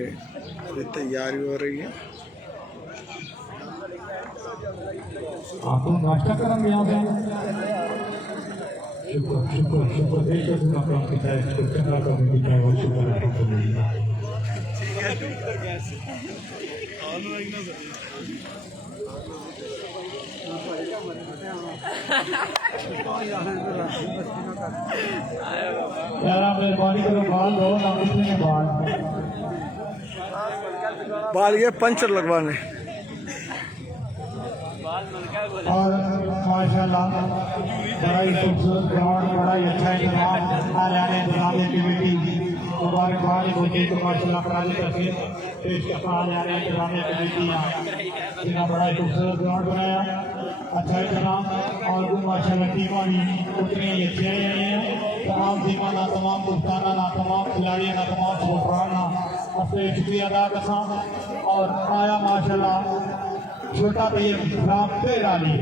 अभी तैयारी हो रही है। आप नाश्ता करेंगे यहाँ पे शुक्र शुक्र शुक्र देख के सुना काम की चाय चंगा करने की चाय वो शुक्र यार मेहरबानी करो बाल दो ना उसमें बाल ये पंचर लगवाने और माशाल्लाह बड़ा ही खूबसूरत ग्राउंड, बड़ा ही अच्छा इंतजाम हरियाणा इंतजाम कमेटी मुबारकबाद मुझे तो माशाल्लाह कराने करके पेश करता हरियाणा इंतजाम कमेटी जिन्हें बड़ा ही खूबसूरत ग्राउंड बनाया, अच्छा इंतजाम और माशाल्लाह टीमां भी उतनी ही अच्छी आई हैं। तमाम टीमां ना तमाम दोस्ताना ना तमाम खिलाड़ी ना तमाम सपोर्टराना अपने शुक्रिया अदा करता और आया माशाल्लाह छोटा भैया राम तेराली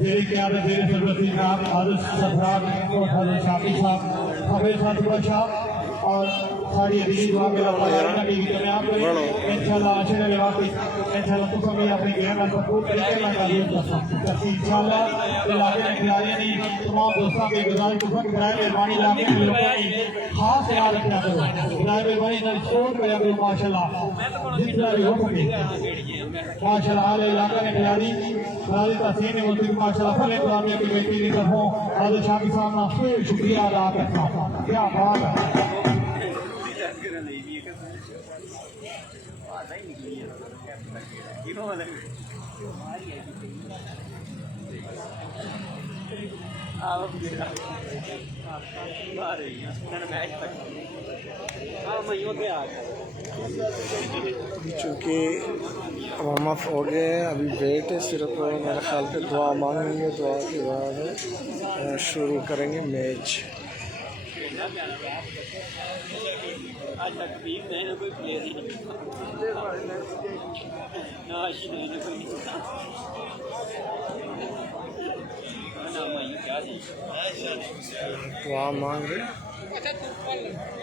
जेरी क़यादत जेरी सरबती साहब, हाज़िर सरफराज और हाज़िर शाफी साहब, हफीज़ साहब शाह और सारी दिली दुआ के लाना की दरमियान में इंशाल्लाह आशिर लेवाती इंशाल्लाह तो कभी अपने गेम में सपोर्ट करके मैं तालीम करता इंशाल्लाह इलाके में खिलाड़ी नहीं तमाम दोस्तों के गुजारिश को बनाए मेहरबानी इलाके के लोगों की खास याद रखना करो बनाए मेहरबानी ना सपोर्ट करा करो माशाल्लाह जितना भी हो सके माशाल्लाह आले इलाके में खिलाड़ी खिलाड़ी तहसीन मुल्क माशाल्लाह फले गुलामी की बेटी की तरफों हाज़िर शाफी साहब का शुक्रिया अदा करता हूं। क्या बात है चूँकि वार्म अप हो गए हैं, अभी वेट है सिर्फ मेरे ख्याल पे दुआ मांगेंगे, दुआ के बाद शुरू करेंगे मैच। आज तक भी मैंने कोई प्लेयर ही नहीं ना नहीं ना कोई ना मैं क्या थी दुआ मांग रहे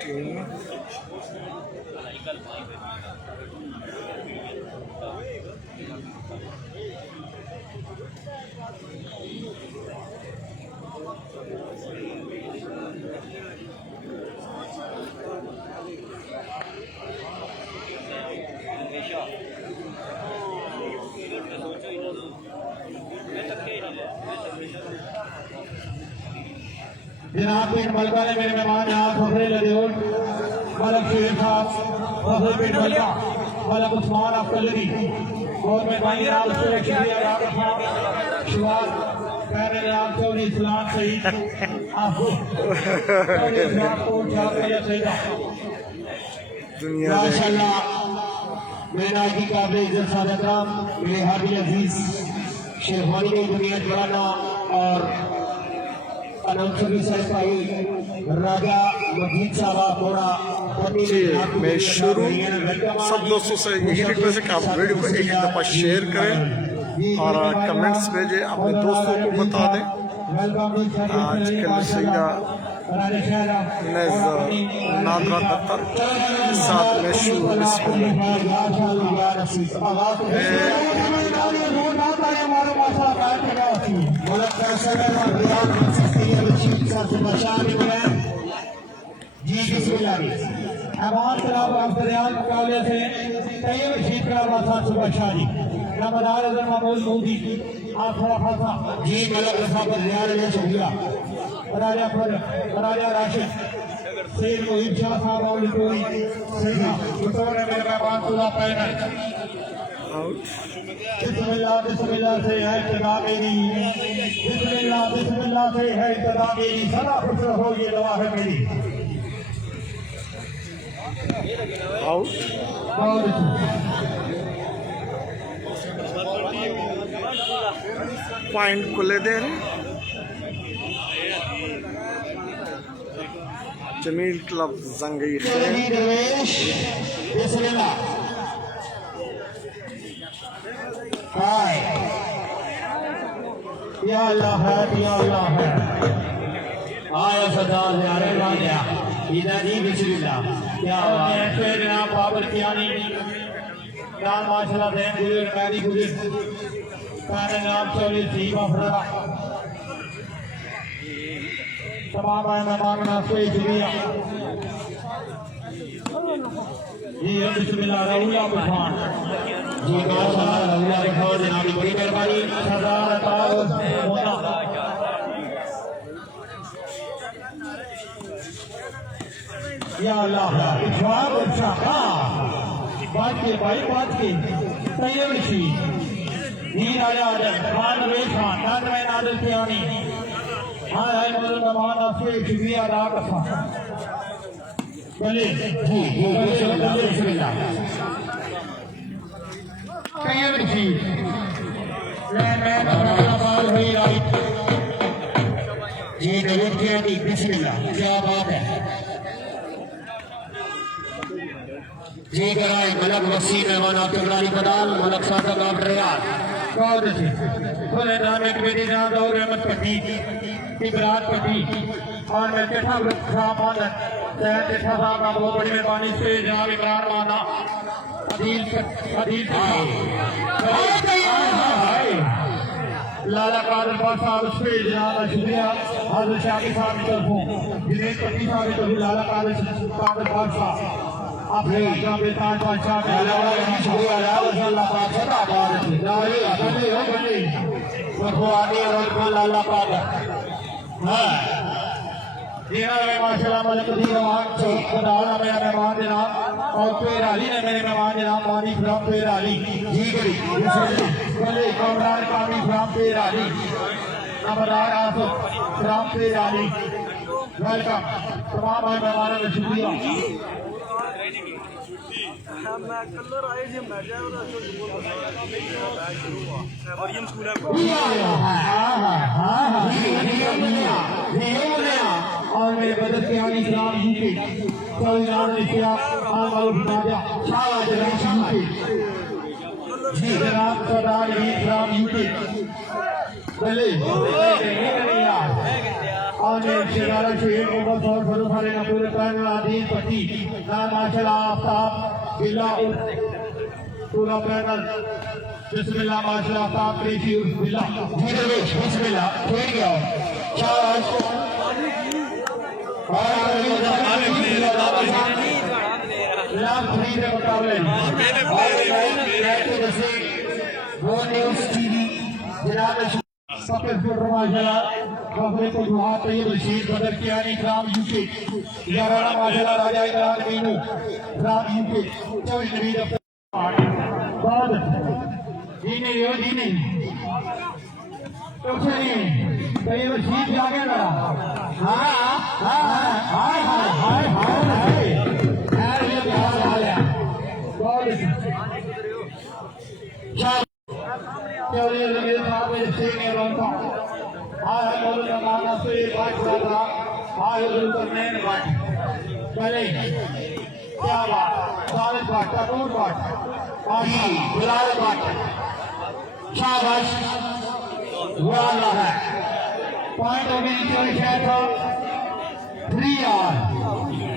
टीम जनाब पेट मलका ने मेरे मेहमान यहाँ फखरे लदेउल मलक शेर साहब फखरे पेट मलका मलक उस्मान अफजली और मेहमान जनाब से शुक्रिया अदा करता हूं। शुरुआत कहने जनाब चौधरी इस्लाम सईद आपको चौधरी इस्लाम को जाकर सईदा दुनिया माशाल्लाह मेरा की काबिल इज्जत सादकाम मेरे हादी अजीज शेरवानी की दुनिया जवाना और अनंतरी साहब राजा मजीद साहब थोड़ा जी मैं शुरू सब दोस्तों से यही रिक्वेस्ट है कि आप वीडियो को एक दफ़ा शेयर करें और कमेंट्स भेजें, अपने दोस्तों को बता दें। आज कल सैदा नादरा दफ्तर के साथ में शुरू जी अहमान तलाब अफ्तरियाल मुकाबले से तैयब शीत का वासा सुबह शाह जी नमदार अजम महमूद मोदी आप थोड़ा खासा जी मलक साहब रियाल ने शुक्रिया राजा पर राजा राशिद सैयद मुहिब शाह साहब और लिटोरी सैयदा बतौर मेरे मेहमान खुदा पैनल बिस्मिल्लाह से है इब्तिदा मेरी बिस्मिल्लाह से है इब्तिदा मेरी सदा खुश रहो ये दुआ है मेरी आउट पॉइंट को ले दे रहे जमील क्लब जंगई या अल्लाह है या अल्लाह है आया सरदार यारे मान गया इधर ही बिस्मिल्लाह क्या बात है फिर जनाब बाबर कियानी नाम माशाल्लाह देन गुजर मैरी गुजर काने नाम चौली सी मफरा तमाम मेहमान नाश्ते शुक्रिया जी बिस्मिल्लाह रऊला बुखान जी माशाल्लाह रऊला दिखाओ जनाब बड़ी मेहरबानी सरदार अताउस मोना या अल्लाह जवाब अच्छा बात के भाई बात के तैयब शी नीर आया आदर खान नवेश खान नाद में नादर के आनी हाँ है मदद मेहमान आपसे शुक्रिया अदा करता बोले जी बिस्मिल्लाह तैयब शी मैं बाल हुई राइट जी नवीन की आनी बिस्मिल्लाह क्या बात है जी कराए मलक वसी मेहमान अब्दुल्लाह बदाल मलक सादक ऑफ रियाद बहुत अच्छे खुले नाम एक बेटी नाम और अहमद पट्टी इकरार पट्टी और मैं जेठा साहब मानन सैयद जेठा साहब का बहुत बड़ी मेहरबानी से जनाब इकरार माना अदील लाला कादर साहब से जनाब शुक्रिया हाजिर शाही साहब की तरफों जिन्हें पट्टी साहब की तरफ लाला कादर साहब अपने बेताज बादशाह में अल्लाह पाक सदा बारिश लाले बने हो बने भगवानी और लाला पाक हां जिन्होंने में माशाल्लाह मलक दी आवाज से खुदाना मेरा मेहमान जनाब और पेर अली ने मेरे मेहमान जनाब मानी फ्रॉम पेर अली जी करी बोले कमरान कामी फ्रॉम पेर अली अमरान आसो फ्रॉम पेर अली वेलकम तमाम मेहमानों का शुक्रिया मैं कलर आए जी मैं जाए और ये स्कूल है और मेरे बदर के आनी इस्लाम जी के कल्याण निशिया आमाल राजा शाबाश राम जी के जनाब सरदार इस्लाम जी के चले और मेरे शेरारा शेर मोहम्मद और फरूख अली नबूर करने आदि पति ना माशाल्लाह आफ्ताब बिल्ला पूरा पैनल बिस्मिल्लाह माशाल्लाह आफ्ताब प्रेसी बिल्ला बिस्मिल्लाह खेल गया शाबाश लाभ फ्री के मुकाबले वो न्यूज़ टीवी जनाब सबके माशाल्लाह खबरें को दुआ तैयब रशीद बदर कियानी इकराम यूके याराना माशाल्लाह राजा इकराम मीनू इकराम यूके चौबीस नबी बाद जीने यो जीने कुछ नहीं तैयब रशीद जागे ना हाँ हाँ हाय हाय हाय हाय ये बिहार वाले बहुत चौधरी रवींद्र साहब ने सिंह ने रोका आज मौलाना माना से बात करना आज उधर नहीं बात चले क्या बात सारे बात करोड़ बात आज बिलाल बात शाबाश वाला है पॉइंट अभी नीचे शायद 3 आर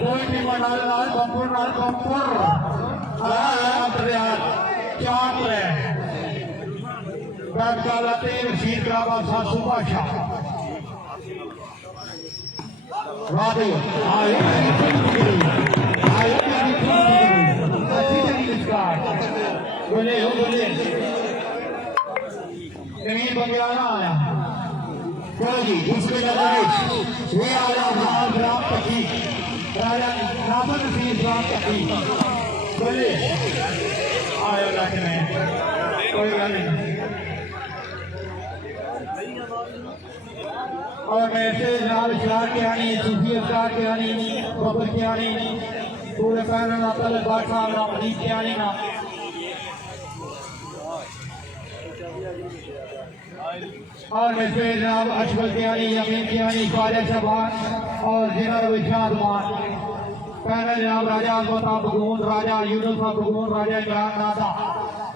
कोई भी मंडल कंपूर यार 4 है बैठकालाते रशीद राबा सासू बादशाह राधे आए बोले हो बोले जमीन बंगाना आया चलो जी दूसरे ये आया राम पति राजा नाफर रशीद राम पति बोले आयो रखने कोई बात नहीं और मैं ऐसे जनाब इशराक के आनी सूफी अफकार के आनी बबर के आनी पूरे पैनल अब्दुल बादशाह ना मनीष के आनी ना और मैं से जनाब अशफल के आनी यमीन के आनी ख्वाजा शबान और जिनर विशाद मान पैनल जनाब राजा अल्ताफ बगून राजा यूनुस बगून राजा इमरान नादा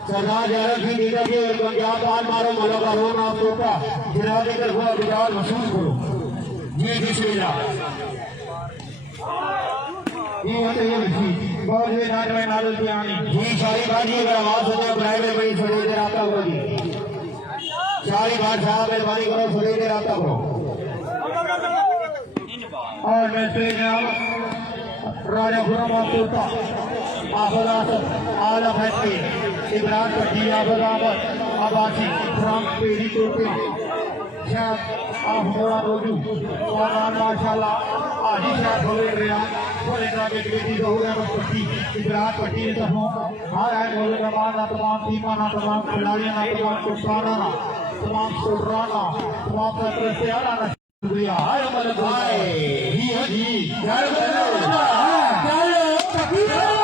सरदार जयराम सिंह लीडर के पंजाब बाल मारो मलो का रोम आप टोका जिराद की तरफ गुजार महसूस करो जी बिस्मिल्लाह ये होते हैं बच्ची बहुत ही नाच में नादल की आनी जी सारी बाजी अगर आवाज हो जाए ब्राइड में बड़ी थोड़ी देर आता होगी सारी बात साहब मेहरबानी करो थोड़ी देर आता करो और मैं से राजा गुरु आप टोका आफदासत आला फैक्ट्री इब्राहिम पट्टी आफदामत आबासी फ्रांस पेरी टोपे शायद आप मोड़ा रोजू और माशाल्लाह आजी शायद होवे रिया बोले ना के बेटी हो गया पट्टी इब्राहिम पट्टी ने तो हां है बोले मेहमान ना तमाम टीमा ना तमाम खिलाड़ियां ना तमाम कुर्बाना ना तमाम सुराना तमाम से आला ना शुक्रिया हाय मलक भाई जी चलो तकबीर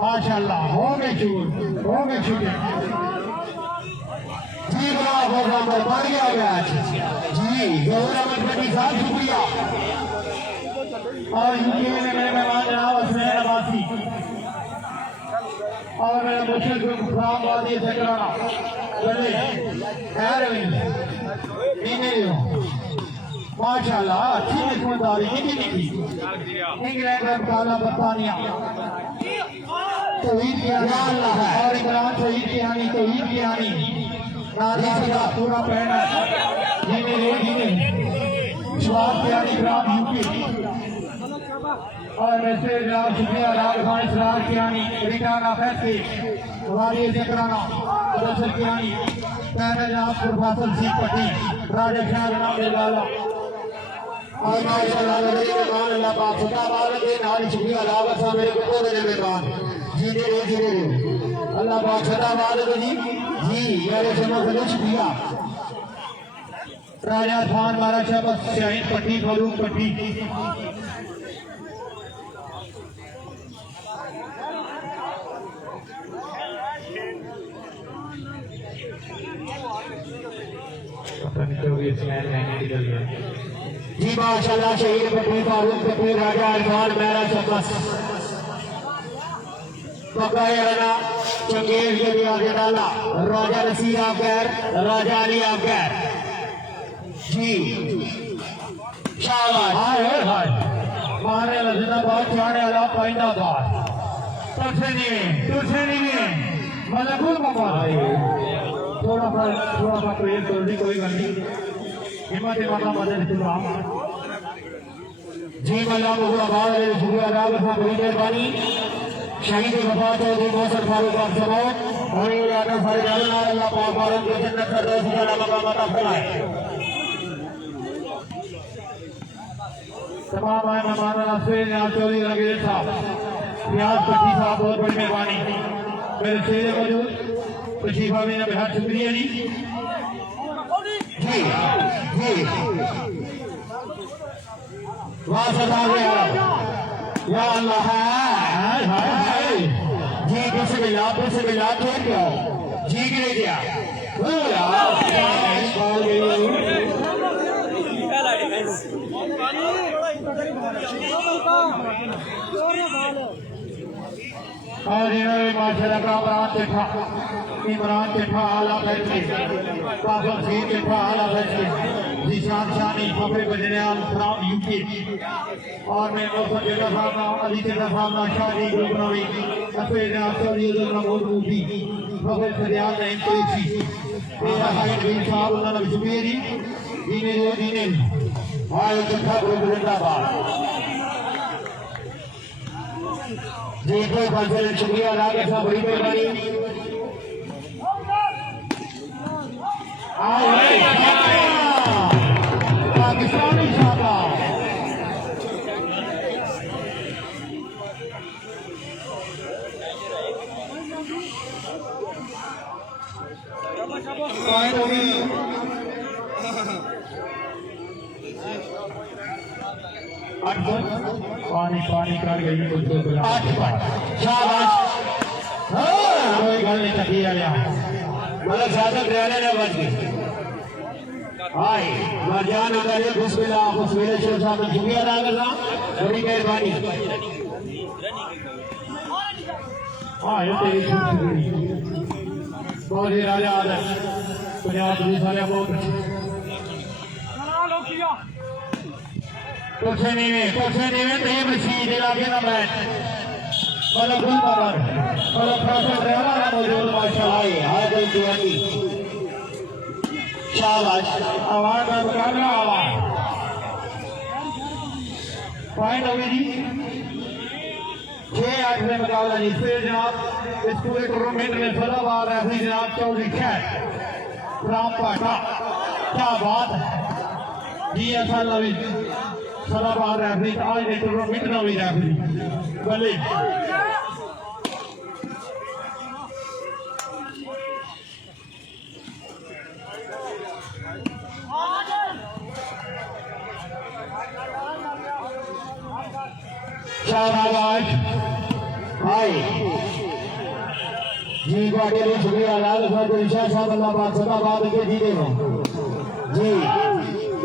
माशाल्लाह हो गए छूटे जी बड़ा प्रोग्राम बढ़ गया मैच जी जहूर अहमद भट्टी साहब शुक्रिया और यूके में मेरे मेहमान जनाब हसनैन अब्बासी और मेरे मुर्शिद इस्लामाबादी से कराना बल्ले खैर माशाल्लाह अच्छी किस्मतदारी निकी इंग्लैंड का मुकाबला बरतानिया तौहीद की हानी और इमरान शहीद की हानि तौहीद की हानि नाज़िम का पूरा पहना जीने शबाब की हानि ग्राम यूपी और वैसे जनाब शुक्रिया राज खान इसरार की हानि रिटान आफैद की हमारी जकराना दरअसल की हानि पहले जनाब प्रोफेसर सिंह पट्टी राजा शाह जनाब दिलवाला और माशाल्लाह मेहमान अल्लाह पाक खुदा बालक के नाल शुक्रिया अलावा सा मेरे को मेरे मेहमान जीने रहे अल्लाह पाक खुदा बालक जी मेरे से बहुत शुक्रिया राजा खान महाराज शहबाज शाहीन पट्टी फरूक पट्टी जी माशाल्लाह शहीद पट्टी फारूक पट्टी राजा अरमान मेरा शहबाज पकाया चंगेज के भी आगे डाला राजा रसीद आफगैर राजा अली आफगैर जी शाबाश हाय हाय मारे लजिंदाबाद चाने वाला पाइंदाबाद तुझसे नहीं मलकुल ममाल थोड़ा सा प्रेम जल्दी कोई गल नहीं हिम्मत माता मदद इस्लाम जी मल्ला मुगलाबाद शुक्रिया राग सा बड़ी मेहरबानी शहीद वफा चौधरी मौसर फारूक अफसरों और ये याद सारे जाना अल्लाह पाक वालों की जन्नत का दोस्त का मकाम अता फरमाए तमाम आए मेहमान नाज़रीन नियाज़ चौधरी रंगील साहब नियाज़ पट्टी साहब बहुत बड़ी मेहरबानी मेरे चेहरे मौजूद तशरीफा में बेहद शुक्रिया जी वाह सदा या अल्लाह जी बिस्मिल्लाह ठीक है जी गिरे दिया और माशाल्लाह इमरान चिट्ठा आला फैसले काफर सिंह चिट्ठा आला फैसले जीशान शानी फफे बजरियाल फ्रॉम यूके और मैं मोहम्मद जगह साहब नाम अली के साहब नाम शादी गुरबनावी अपने नाम चौधरी उधर नमोद मूवी फफे फरियाद नहीं कोई सी मेरा भाई बीन साहब उन्होंने शुक्रिया जी दीने भाई चिट्ठा ग्रुप जिंदाबाद जी कोई फैसले शुक्रिया रागे साहब बड़ी मेहरबानी पाकिस्तानी शाबाश पानी कर गई शाबाश कोई गल नहीं तकी आया मतलब ज्यादा डराने ना बच गई हाय मरजान अगर बिस्मिल्लाह शेख साहब ने शुक्रिया अदा करना बड़ी मेहरबानी हाँ ये तेरी शुक्रिया बहुत ही राजा आदा पंजाब पुलिस वाले बहुत कुछ नहीं तैयब रशीद इलाके का मैच मतलब फुल पावर मतलब प्रोफेसर ड्राइवर है मौजूद माशाल्लाह हाजिर दिवाली शाबाश आवाज का मुकाबला आवाज पॉइंट हो गई जी 6-8 में मुकाबला जी फिर जनाब इस पूरे टूर्नामेंट में 16 बार रेफरी जनाब चौधरी खैर राम पाटा क्या बात है जी ऐसा लवी 16 बार रेफरी आज ने टूर्नामेंट ना भी रेफरी भले शाबाश हाय आए जी ਤੁਹਾਡੇ ਲਈ ਸ਼ੁਕਰੀਆ ਲਾਲ ਸਾਹਿਬ ਇਸ਼ਾ ਸਾਹਿਬ ਅੱਲਾਹਾਬਾਦ ਸਦਾਬਾਦ के जीते हो जी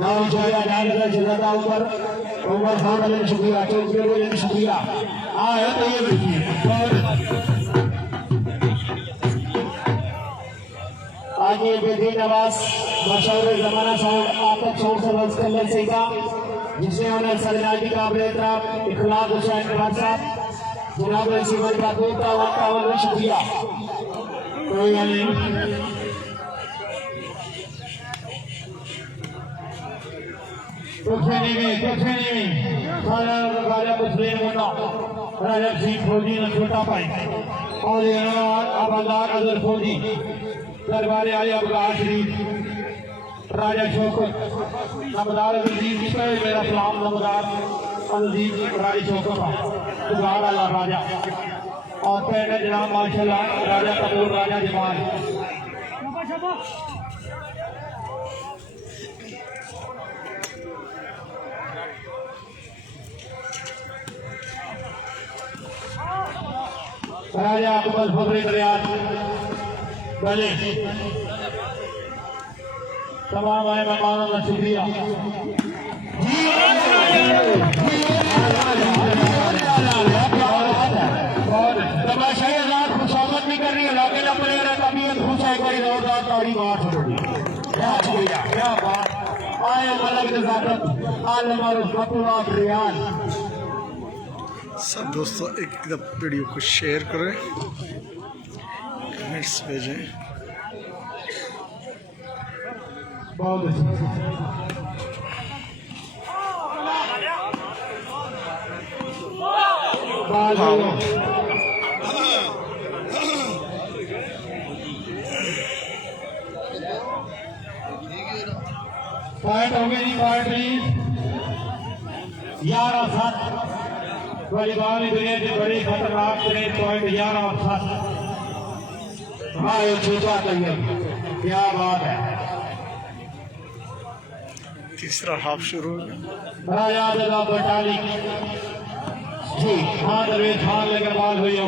नाम शुक्रिया डाल कर जिला ऊपर उमर खान अली शुक्रिया चौधरी अली शुक्रिया आए तो ये देखिए आगे बेदी नवाज मशहूर जमाना साउंड आपक शोर से लफ्ज कर ले सीखा जिसने उन्हें सरनाजी काबिल एहतराम इखलाक हुसैन खान साहब जनाब रसीवन का दोता शुक्रिया कोई नहीं कुछ नहीं राजा मुस्लिम मुन्ना राजा सिंह फौजी ने छोटा पाई और अबदार अजर फौजी दरबार आले अबदार शरीफ राजा शौकत नमदार अजीज मेरा सलाम नमदार अजीज राजा शौकत दुबार अल्लाह राजा और कहने जनाब माशाल्लाह राजा कपूर राजा जमाल राजा अकबर फखरे दरियात भले तमाम आए मेहमानों का शुक्रिया तमाशाई रात खुशामद नहीं कर रही है लेकिन अपने तबीयत खुश है कोई जोरदार ताड़ी बात हो रही क्या शुक्रिया क्या बात आए मलक नजाकत आलम और फतवा रियान सब दोस्तों एक वीडियो को शेयर करें, कमेंट्स भेजें। पॉइंट हो गई पॉइंट प्लीज 11-7 वॉलीबॉल दुनिया की बड़ी खतरनाक पॉइंट 11-7 हाँ ये छूटा चाहिए क्या बात है तीसरा हाफ शुरू हो गया। राजा बटाली जी हाँ दरवेज खान लेकर बाल हुई हो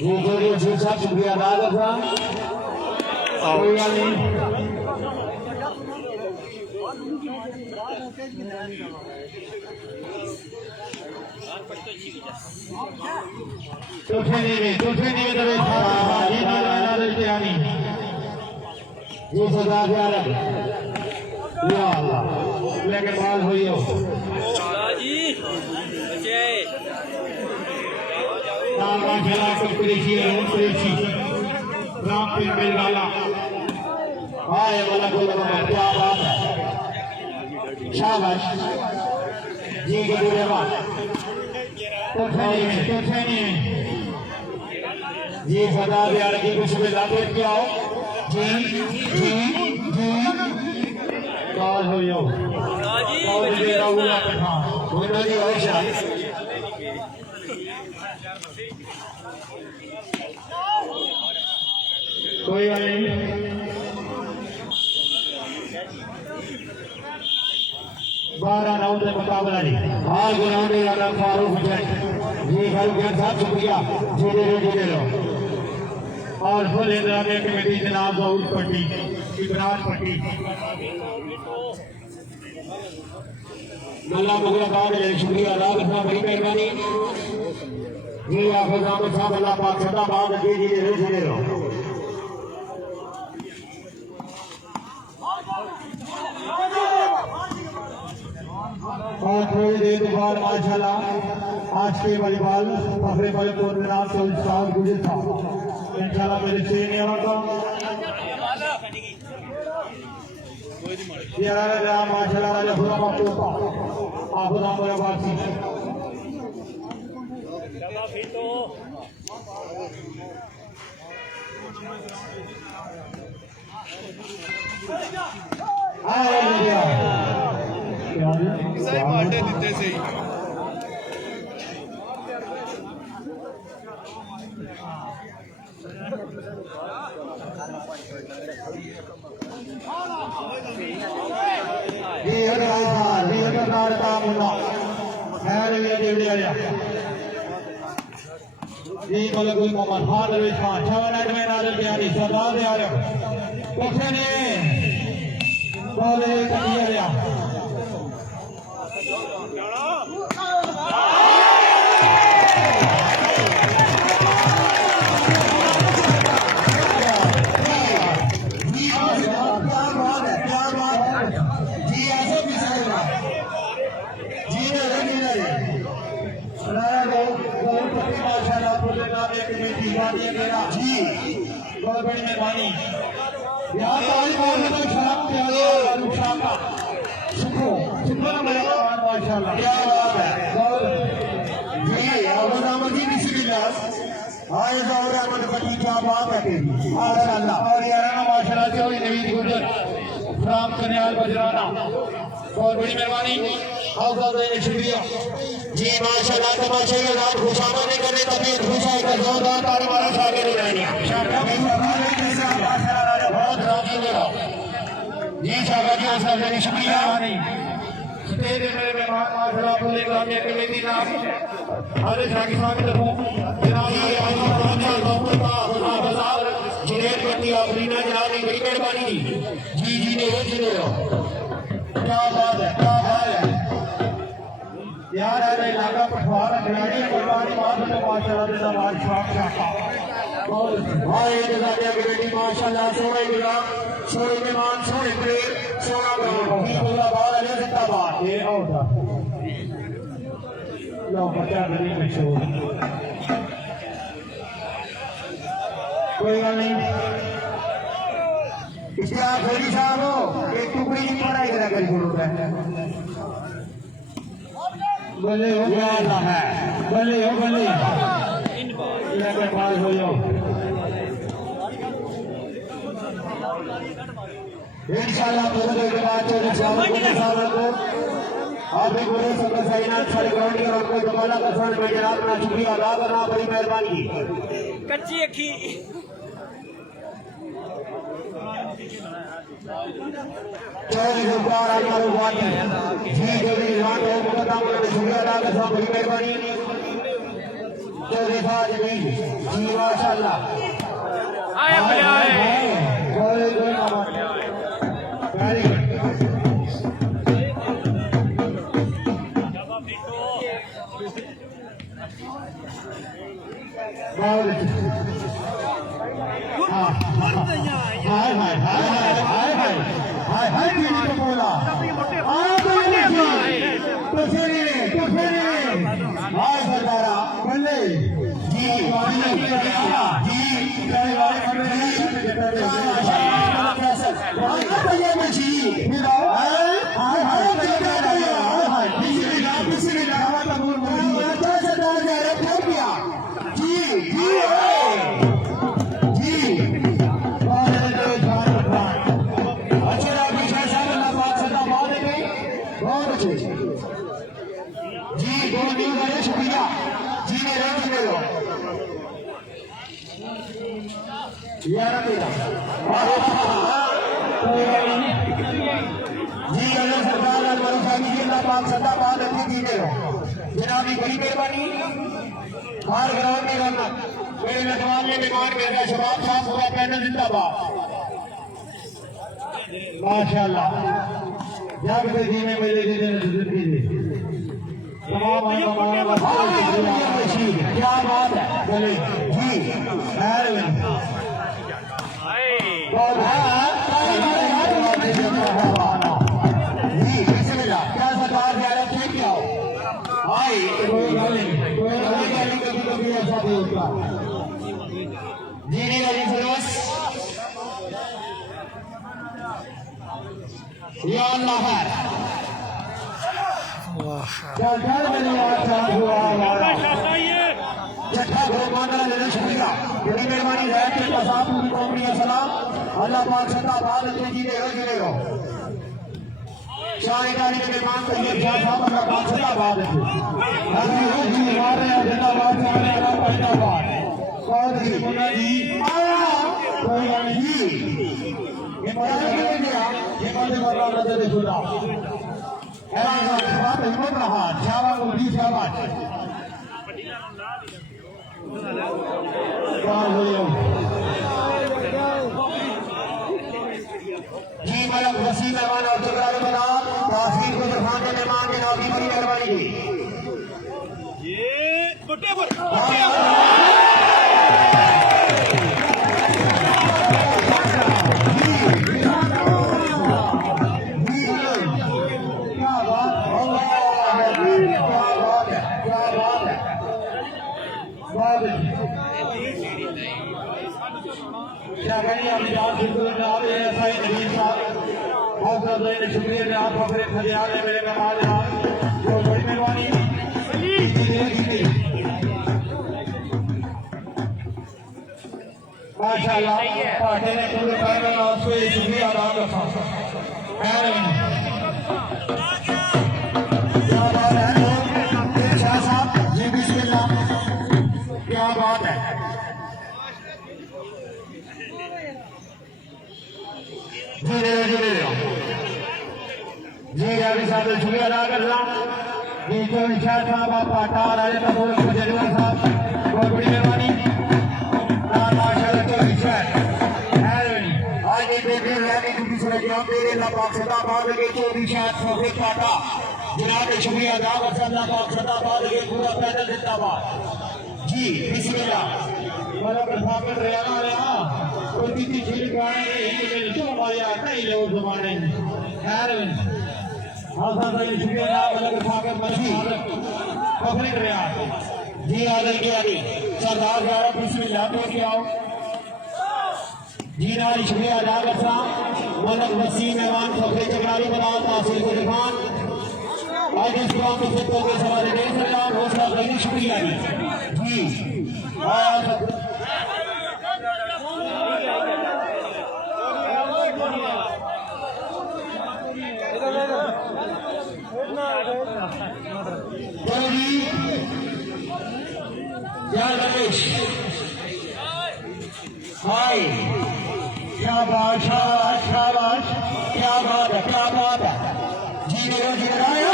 जी साहब शुक्रिया अदा करता कोई बात नहीं चौथे नहीं दरवेज खान जी तैयारी जी सरदार प्यार या अल्लाह लेकर बाल हुई हो जी बचे नाम खेला कुरेशी राम पिन बेलगाला आए वाला क्या बात है शाबाश जी गुरुदेवा जी सरदार यार की कुछ में लाते क्या हो जी जी जी कॉल हो यो कॉल दे रहा हूँ हाँ बोलो जी हमेशा कोई बात नहीं 12-9 से मुकाबला नहीं हाल ग्राउंड में फारूक हुसैन जी फारूक साहब शुक्रिया जीते रहो और फुल इंतजामिया कमेटी जनाब दाऊद पट्टी इब्रार पट्टी नल्ला मुगला साहब शुक्रिया अदा करना बड़ी मेहरबानी जी हाफिज अहमद साहब अल्लाह पाक सदाबाद जीते रहो और थोड़ी देर के बाद माशाल्लाह आज के वॉलीबॉल फखरे बल टूर्नामेंट से उस्ताद गुजर था इंशाल्लाह मेरे से नहीं होगा यार माशाल्लाह राजा खुदा बापू का आपको नाम मेरा वासी मुन्ना खैर ये देवड़े आया जी बोले कोई मोहम्मद खान दरवेश खान 6 मिनट में नादर प्यारी सरदार दे आया पीछे ने बोले कटिया आया जी बहुत बड़ी मेहरबानी यहाँ तालिबान में तो शराब प्यारे और शाका सुखो सुखो ना मेहरबान माशाल्लाह क्या बात है जी अबू नाम जी बिस्मिल्लाह हाय और अहमद फटी क्या बात है तेरी माशाल्लाह और याराना माशाल्लाह से हुई नवीद गुजर राम कन्याल बजराना बहुत बड़ी मेहरबानी शुक्रिया जी माशाल्लाह तमाशे का नाम खुशामा नहीं करने तबीयत खुशा का जोरदार ताली मारा शाके नहीं रहनी बहुत राजी हो जी शाका जी उसका शुक्रिया स्टेज मेरे मेहमान माशाल्लाह बोले गाने के लिए नाम हर शाकी साहब को जनाब जुनेद पट्टी अफरीना जनाब ने बड़ी मेहरबानी जी जी ने वो जुड़े हो क्या बात है क्या हाल है यार अरे इलाका पठवार खिलाड़ी कुर्बानी मार दो माशाल्लाह से नवाज शाह शाखा और भाई नजारिया की बेटी माशाल्लाह सोने गुला सोने मेहमान सोने प्रेम सोना गांव की बोला बात है जिंदाबाद ये होता लो बच्चा बड़ी मशहूर कोई बात नहीं इसके आप होली साहब हो एक टुकड़ी की पढ़ाई करा कर जरूरत है बल्ले हो गया है बल्ले हो बल्ले इनके पास हो जाओ इंशाल्लाह पूरे के बाद चौधरी साहब को आप भी पूरे सबका साइनात सारे ग्राउंड के और को जमाला का सन में जनाब का शुक्रिया अदा करना बड़ी मेहरबानी कच्ची अखी चौधरी गुब्बार अनवर वाली जी चौधरी रात हो मुकद्दम ने शुक्रिया अदा करना बड़ी मेहरबानी चौधरी साहब जी माशाल्लाह आए आए कोई ना वेरी गुड हाय हाय हाय हाय हाय हाय हाय जी तो बोला तो फिर हाय सरदारा बल्ले जी शुक्रिया जी ने रेंज ले लो यार मेरा जी अल्लाह सरकार अल्लाह साहब जी अल्लाह पाक सदा बात अच्छी दीजिए हो जनाब बड़ी मेहरबानी हर ग्राउंड में रहना मेरे मेहमान ने मेहमान मेरा शबाब साहब पूरा पैनल जिंदाबाद माशाल्लाह जब के जीने मेरे जीने जिंदगी में क्या बात है बोले जी क्या सरकार ज्यादा ठीक क्या हो कभी ऐसा भी होता जी नहीं लगी फिरोज या अल्लाह शुक्रिया बड़ी मेहरबानी सलाम अल्लाह पाक सदा बाद जी जुड़े रहो शाही के मेहमान तैयब शाह साहब अल्लाह पाक सदा बाद शाबाश मुबीन शाबाश जी मलक वसीम मेहमान और चुकरा के बना तासीर को दिखाने मेहमान के नाम की बड़ी मेहरबानी की ये बुट्टे पर शुक्रिया मेरे मेहमान जो बड़ी मेहरबानी माशाअल्लाह पाटे ने पूरे पैरों उसको शुक्रिया अदा करता हूं शाह साहब जी बिस्मिल्लाह क्या बात है जी रवि साहब शुक्रिया अदा कर रहा जी तो शाह साहब आप पाटा राजे कपूर जजवर साहब बहुत बड़ी मेहरबानी माशाल्लाह तो विषय आज ये बेबी रैली की सुरक्षा तेरे अल्लाह पाक सदा बाद के तो विषय सोफे पाटा जनाब शुक्रिया अदा कर अल्लाह पाक सदा बाद के पूरा पैदल जिंदाबाद जी बिस्मिल्लाह वाला प्रभाकर रियाना रहा कोई भी चीज गाने नहीं तो आया नहीं लो जमाने खैर हां भाई शुक्रिया अदा वाला प्रभाकर मसी पब्लिक रिया जी आदर के आगे सरदार यार बिस्मिल्लाह तो के आओ जी नारी शुक्रिया अदा करता मलक वसीम मेहमान फखरे चकरारी बना तासीर को दिखान आज इस काम को फिर के सवाल दे सरकार हौसला अफजाई शुक्रिया जी और रमेश हाय क्या बात शाबाश शाबाश क्या बात है जी मेरे जी राया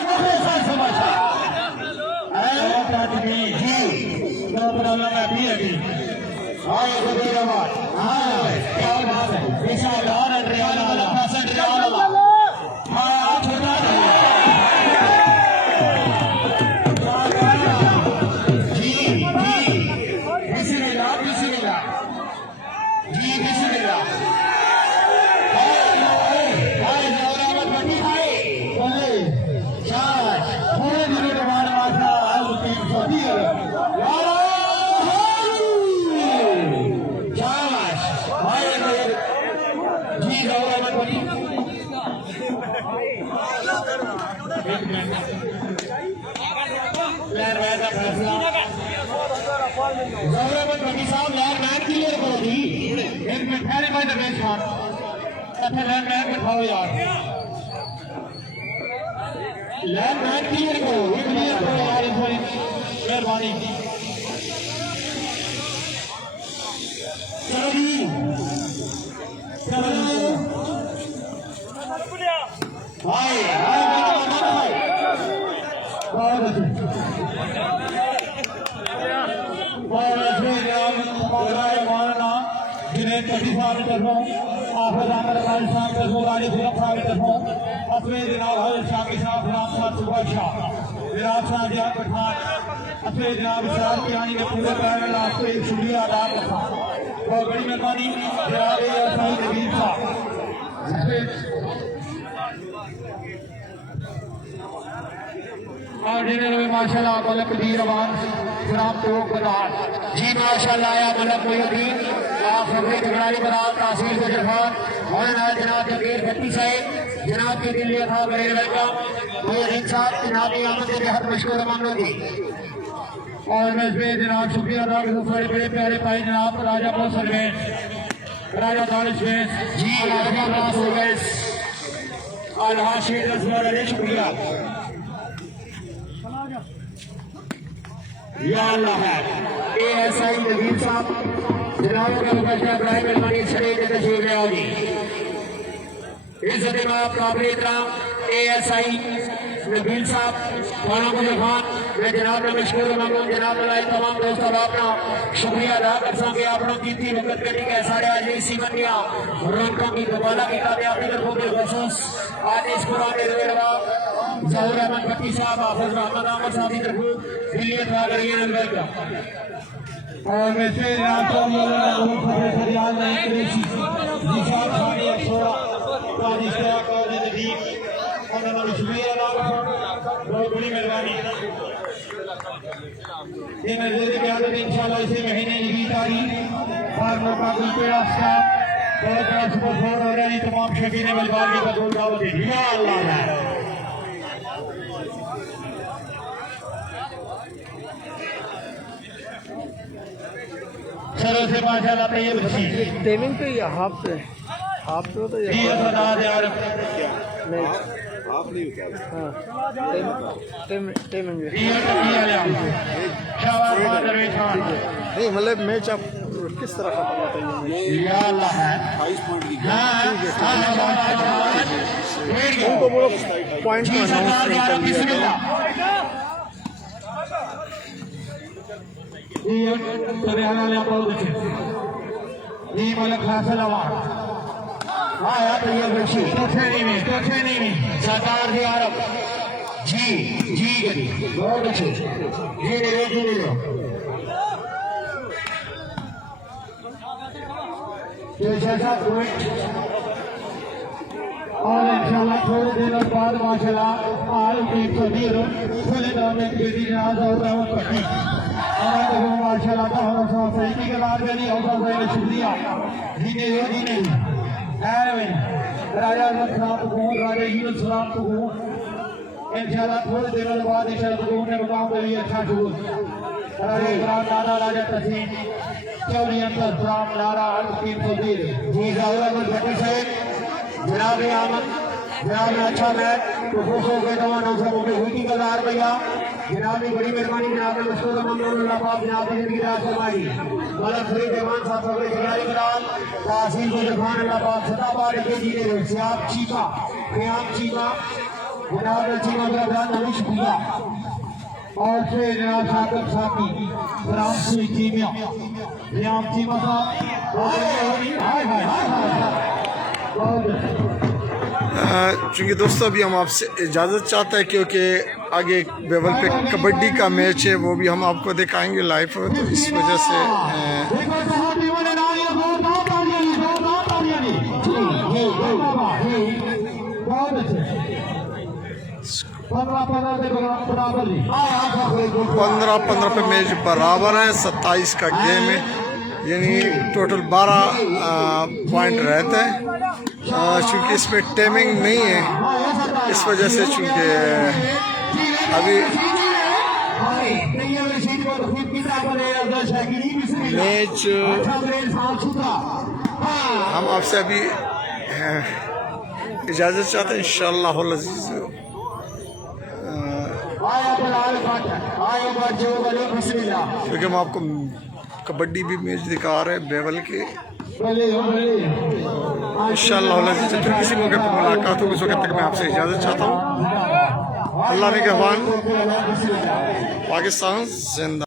जी तो प्रॉब्लम है भी अभी हाय गुड बात हां क्या बात है विशाल और रियाना वाला फैशन रियाना वाला हां छोटा बिठाओ यार लैंडमैन क्लियर करो क्लियर करो यार मेहरबानी चलो जी चलो भाई जिन्हें कभी साहब तरफों आफर अहमद खालिद साहब तरफों रानी सुरख साहब तरफों असवे जनाब हजरत शाकिर साहब राम साहब सुबह शाह विराट शाह जिया पठान असवे जनाब शाह की आनी के पूरे पैर लास्ट एक शुक्रिया अदा करता बहुत बड़ी मेहरबानी जनाब साईं नबील साहब और जिन्हें माशाल्लाह मलक कबीर अवान जनाब तो बदार जी माशाल्लाह या मलक मुयद्दीन आप सबके जगराई बरात तासीर को जफान और जनाब जबीर भट्टी साहिब जनाब की दिल था बड़े वेलकम मुयद्दीन साहब जनाब आमद से बेहद मशकूर मामलों की और मैं इसमें जनाब शुक्रिया अदा करता हूं बड़े प्यारे भाई जनाब राजा बहुत सरवेश राजा दानिश वेश जी राजा दास वेश और हाशिर रसवार अली शुक्रिया या अल्लाह है एएसआई नवीन साहब जनाब का मुकदमा इब्राहिम मेहरबानी शरीफ के तशरीफ ले आओगी इज्जत मां काबिल इकराम एएसआई नबील साहब खाना मुझे खान मैं जनाब ने मशहूर ममनून जनाब लाए तमाम दोस्तों का अपना शुक्रिया अदा कर सके आपनों की थी वक्त कटी के सारे आज इसी बंदियां रौनकों की दोबारा की कामयाबी रखों के खसूस आज इस कुरान रेलवा जहूर अहमद भट्टी साहब हाफिज रहमत अहमद साहब की तरफ दिल्ली अदा करिए वेलकम और वैसे रातों में खबर फरियाद नहीं करेगी निशान खानी अक्षरा काजी शेख काजी नदीम उन्होंने शुक्रिया अदा बहुत बड़ी मेहरबानी ये मस्जिद की आदत इंशाल्लाह इसी महीने की तारीख और मौका मिलते आपका बहुत बड़ा सुपर फोर हो रहा है तमाम शकीन मलबार की कबूल दावत या अल्लाह सरों से माशाल्लाह तैयब बच्ची टाइमिंग पे या हाफ पे तो ये सदा यार नहीं हाँ टाइमिंग ये टकी वाले हम शाबाश दरवेश खान नहीं मतलब मैच आप किस तरह खत्म होता है या अल्लाह है 22 पॉइंट की उनको बोलो पॉइंट जी सरकार यार बिस्मिल्लाह ये हरियाणा ने बहुत अच्छे ये मलक हासिल अवार्ड आया तो ये बच्ची तो नहीं में सरकार जी आरब जी गरी बहुत अच्छे जी ले लो तो जैसा पॉइंट और इंशाल्लाह थोड़ी देर बाद माशाल्लाह आल टीम सदीर खुले नाम में बेटी नाज और रावत पट्टी माशाल्लाह का हम सब सही के बाद गनी और सब शुक्रिया जीने राजा साहब को राजा यूनुस साहब को इंशाल्लाह थोड़ी देर बाद इंशाल्लाह को ने मुकाम के लिए अच्छा शुरू राजा इकराम नाना राजा तसीम चौधरी अंतर राम नारा टीम सदीर जी जाऊरा में भट्टी साहब जनाब आमद जनाब अच्छा मैच तो खुश हो गए तमाम नौसरों के हुई का रुपया जनाब की बड़ी मेहरबानी जनाब ने मशहूर ममनून अल्लाह पाक जनाब की जिंदगी राज फरमाई मलक फरीद रहमान साहब सबके तैयारी कराल तासीम को जहान अल्लाह पाक सदाबाद के जीने रहे सियाब चीमा क़याम चीमा जनाब ने चीमा का बयान नहीं शुक्रिया और से जनाब साकिब साकी राम सिंह चीमिया क़याम चीमा साहब हाय हाय हाय बहुत चूँकि दोस्तों अभी हम आपसे इजाज़त चाहते हैं क्योंकि आगे एक लेवल पे कबड्डी का मैच है वो भी हम आपको दिखाएंगे लाइव तो इस वजह से बहुत अच्छे 15 पे मैच बराबर है 27 का गेम है यानी टोटल 12 पॉइंट रहते हैं चूँकि इसमें टाइमिंग नहीं है इस वजह से चूँकि अभी मैच हम आपसे अभी इजाज़त चाहते हैं इंशाअल्लाह अज़ीज़ क्योंकि हम आपको कबड्डी भी मैच दिखा रहे हैं बेवल के इंशाअल्लाह फिर किसी मौके पर मुलाकात होगी उस वक्त तक मैं आपसे इजाज़त चाहता हूँ अल्लाह ने कहवान पाकिस्तान जिंदा।